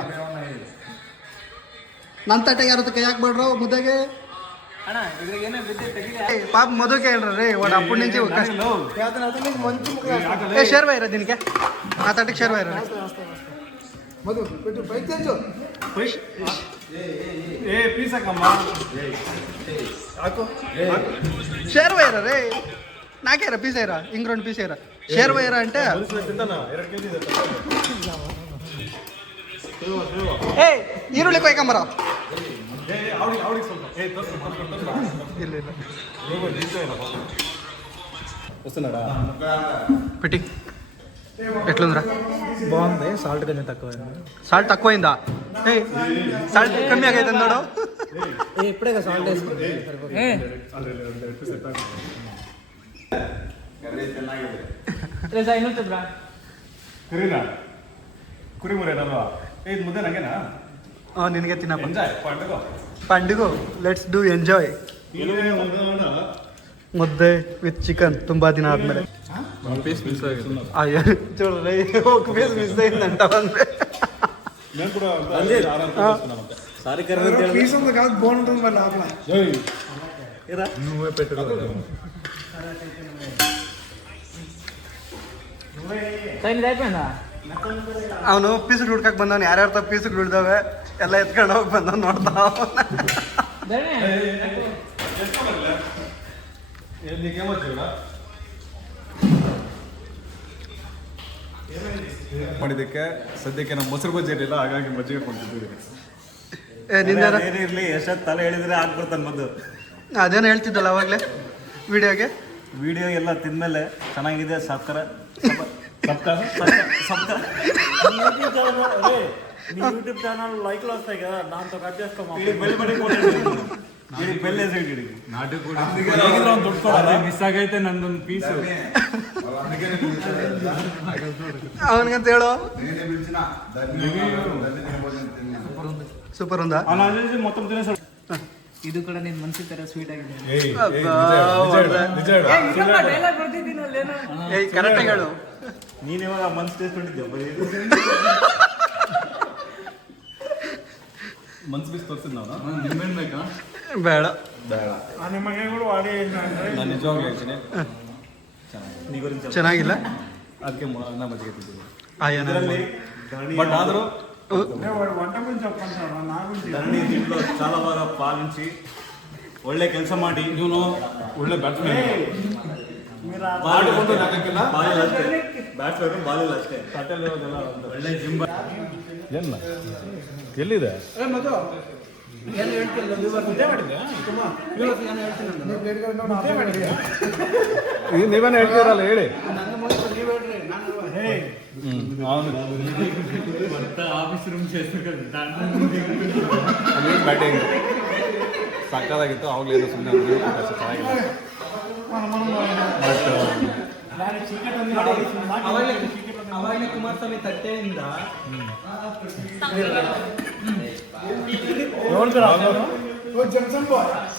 ನನ್ನ ತಟ್ಟೆಗೆ ಯಾರು ಕೈ ಹಾಕ್ಬೇಡ್ರು ಮುದ್ದೆಗೆ ಪಾಪ ಮಧುಗೆ ಹೇಳ್ರಿ ಒಡ ಅಪ್ಪು ನಿಂಚಿ ಶೇರ್ವ ಇರೋ ದಿನಕ್ಕೆ ಆ ತಟ್ಟೆಗೆ ಶೇರ್ವ ಇರೋ ಮಧು ಬಿಟ್ಟು ಬೈಕ್ ಚೇಂಜು ಪೀಸ್ ಹಾಕಮ್ಮ ಹಾಕು ಶೇರ್ವ ಇರೋ ರೇ నాకేరా పీస్ అయ్యరా ఇంక 2 పీస్ అయ్యరా షేర్ అయ్యరా అంటే 2 kg ఏ ఈರುಳ್ಳಿ ಕೊಯ್ಕೊಂಬರ ಇಲ್ಲ పెట్టి ఎట్లుందిరా బాగుంది సాల్ట్ కొంచెం తక్కువ సాల్ట్ తక్కువైందా ఏ సాల్ట్ కಮ್ಮಿ ಆಗೈತೆ ನೋಡು ఇప్పుడే సాల్ట్ వేసుకోండి ಕುರಿನಾ ಕುರಿ ಮುರೇನಲ್ವಾ ಇದು ಮುದ್ದೆ ನಂಗೆನಾ ನಿನಗೆ ತಿನ್ನಪ್ಪ ಎಂಜಾಯ್ పండుగ లెట్స్ డూ ఎంజాయ్ ಮುದ್ದೆ ವಿತ್ ಚಿಕನ್ ತುಂಬಾ ದಿನ ಆದ್ಮೇಲೆ ಪೀಸ್ ಮಿಸ್ ಆಗಿದೆ ಅಯ್ಯೋ చూడలే ఒక పీస్ మిస్ అయిందంట ಅಂದ್ರೆ నేను కూడా సారీ కర్రీ పీస్ ఉంది కాదు బోన్ ఉంటుంది మరి లోపల నువ్వే పెట్టు ಅವನು ಪೀಸ್ ಹುಡ್ಕಕ್ ಬಂದವನು ಯಾರ್ಯಾರ ತಪ್ಪ ಪೀಸ್ ಹುಡ್ದಾವೆ ಎಲ್ಲ ಎತ್ಕೊಂಡು ಹೋಗಿ ಬಂದವ್ ನೋಡ್ತಾವ ಮಾಡಿದ್ದಕ್ಕೆ ಸದ್ಯಕ್ಕೆ ನಮ್ಮ ಮೊಸರು ಬಜ್ಜಿ ಇರಲಿಲ್ಲ ಹಾಗಾಗಿ ಮಜ್ಜಿಗೆ ಕೊಡ್ತಿದ್ದೀವಿ ನಿಂದ ಇರ್ಲಿ ಎಷ್ಟೊತ್ತು ತಲೆ ಹೇಳಿದ್ರೆ ಆಗ್ಬಿಡ್ತಾನೆ ಮದ್ದು ಅದೇನು ಹೇಳ್ತಿದ್ದಲ್ಲ ಅವಾಗಲೇ ವಿಡಿಯೋಗೆ ವಿಡಿಯೋ ಎಲ್ಲ ತಿಂದ್ಮೇಲೆ ಚೆನ್ನಾಗಿದೆ ಸಬ್ಕರ యూట్యూబ్ ఛానల్ లైక్లు వస్తాయి కదా దాంతో కట్ చేసుకోమా ಮಿಸ್ ಆಗೈತೆ ನಂದೊಂದು ಪೀಸು ಅವನಿಗಂತ ಹೇಳು ಸೂಪರ್ ఉందా మొత్తం తినేసాడు ಇದು ಕೂಡ ನಿನ್ ಮನ್ಸಿನ ತರ ಸ್ವೀಟ್ ಆಗಿದೆ ಕರೆಕ್ಟಾಗಿ ಹೇಳು ನೀನ್ ಇವಾಗ ಮನ್ಸು ಟೇಸ್ಕೊಂಡಿದ್ದೆ ಮನ್ಸು ಬಿಸಿ ತೋರಿಸಿದ್ ನಾವು ನಿಮ್ಮೇನು ಬೇಕಾ ಬೇಡ ನಿಮಗೆ ಕೂಡ ವಾಡಿ ನಾನು ನಿಜವಾಗ್ಲೂ ಹೇಳ್ತೀನಿ ಚೆನ್ನಾಗಿಲ್ಲ ಅದಕ್ಕೆ ಅನ್ನ ಮಜ್ಜಿಗೆ ತಿಂತೀನಿ ಆಯ್ಯ ಬಟ್ ಆದರೂ వంట గురించి చెప్పండి నా గురించి ಧರಣಿ దీంట్లో చాలా బాగా పాలించి ಒಳ್ಳೆ ಕೆಲಸ ಮಾಡಿ ಇವನು ಒಳ್ಳೆ ಬ್ಯಾಟ್ಸ್ಮನ್ ಬಾಲಿಲ್ಲ ಅಷ್ಟೇ ಬ್ಯಾಟ್ಸ್ಮನ್ ಬಾಲಿಲ್ಲ ಅಷ್ಟೇ ಒಳ್ಳೆ ಜಿಮ್ ಏನ ಎಲ್ಲಿದೆ ಏನು ಹೇಳ್ತಿಲ್ಲ ನೀವೇನು ಹೇಳ್ತೀರಲ್ಲ ಹೇಳಿ ಆಫೀಸ್ ರೂಮ್ ಬ್ಯಾಟಿಂಗ್ ಸಕ್ಕದಾಗಿತ್ತು ಅವಾಗಲೇ ಏನೋ ಸುಮ್ಮನೆ ಚೆನ್ನಾಗಿಲ್ಲ ಅವಾಗಲೇ ಕುಮಾರಸ್ವಾಮಿ ತಟ್ಟೆಯಿಂದ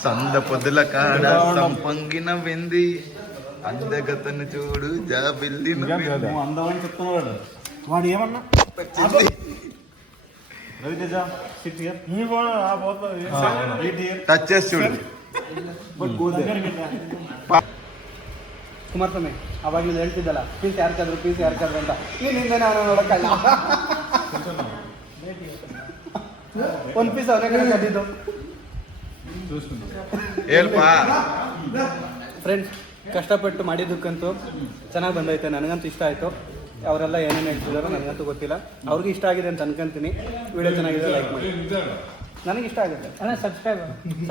సంద పొద్దుల కాడ సంపంగిన వెంది అందగతను చూడు జాబిల్లి అందమని చెప్తున్నాడు వాడు ఏమన్నా రవితేజ సిట్ హియర్ టచ్ చేసి చూడు ಕುಮಾರಸ್ವಾಮಿ ಅವಾಗಲೇ ಹೇಳ್ತಿದ್ದಲ್ಲ ಪೀಸ್ ಯಾರ್ಕಾದ್ರು ಅಂತ ನೀನಿಂದ ನಾನು ನೋಡಕ್ಕಲ್ಲ ಒಂದು ಪೀಸ್ ಅವನೇ ಕಡೆ ಕದ್ದಿದ್ದು ಹೇಳ್ಪಾ ಫ್ರೆಂಡ್ಸ್ ಕಷ್ಟಪಟ್ಟು ಮಾಡಿದ್ದಕ್ಕಂತೂ ಚೆನ್ನಾಗಿ ಬಂದೈತೆ ನನಗಂತೂ ಇಷ್ಟ ಆಯಿತು ಅವರೆಲ್ಲ ಏನೇನು ಹೇಳ್ತಿದ್ದಾರೋ ನನಗಂತೂ ಗೊತ್ತಿಲ್ಲ ಅವ್ರಿಗೆ ಇಷ್ಟ ಆಗಿದೆ ಅಂತ ಅನ್ಕೊಂತೀನಿ ವಿಡಿಯೋ ಚೆನ್ನಾಗಿದೆ ಲೈಕ್ ಮಾಡಿ ನನಗೆ ಇಷ್ಟ ಆಗುತ್ತೆ ಸಬ್ಸ್ಕ್ರೈಬ್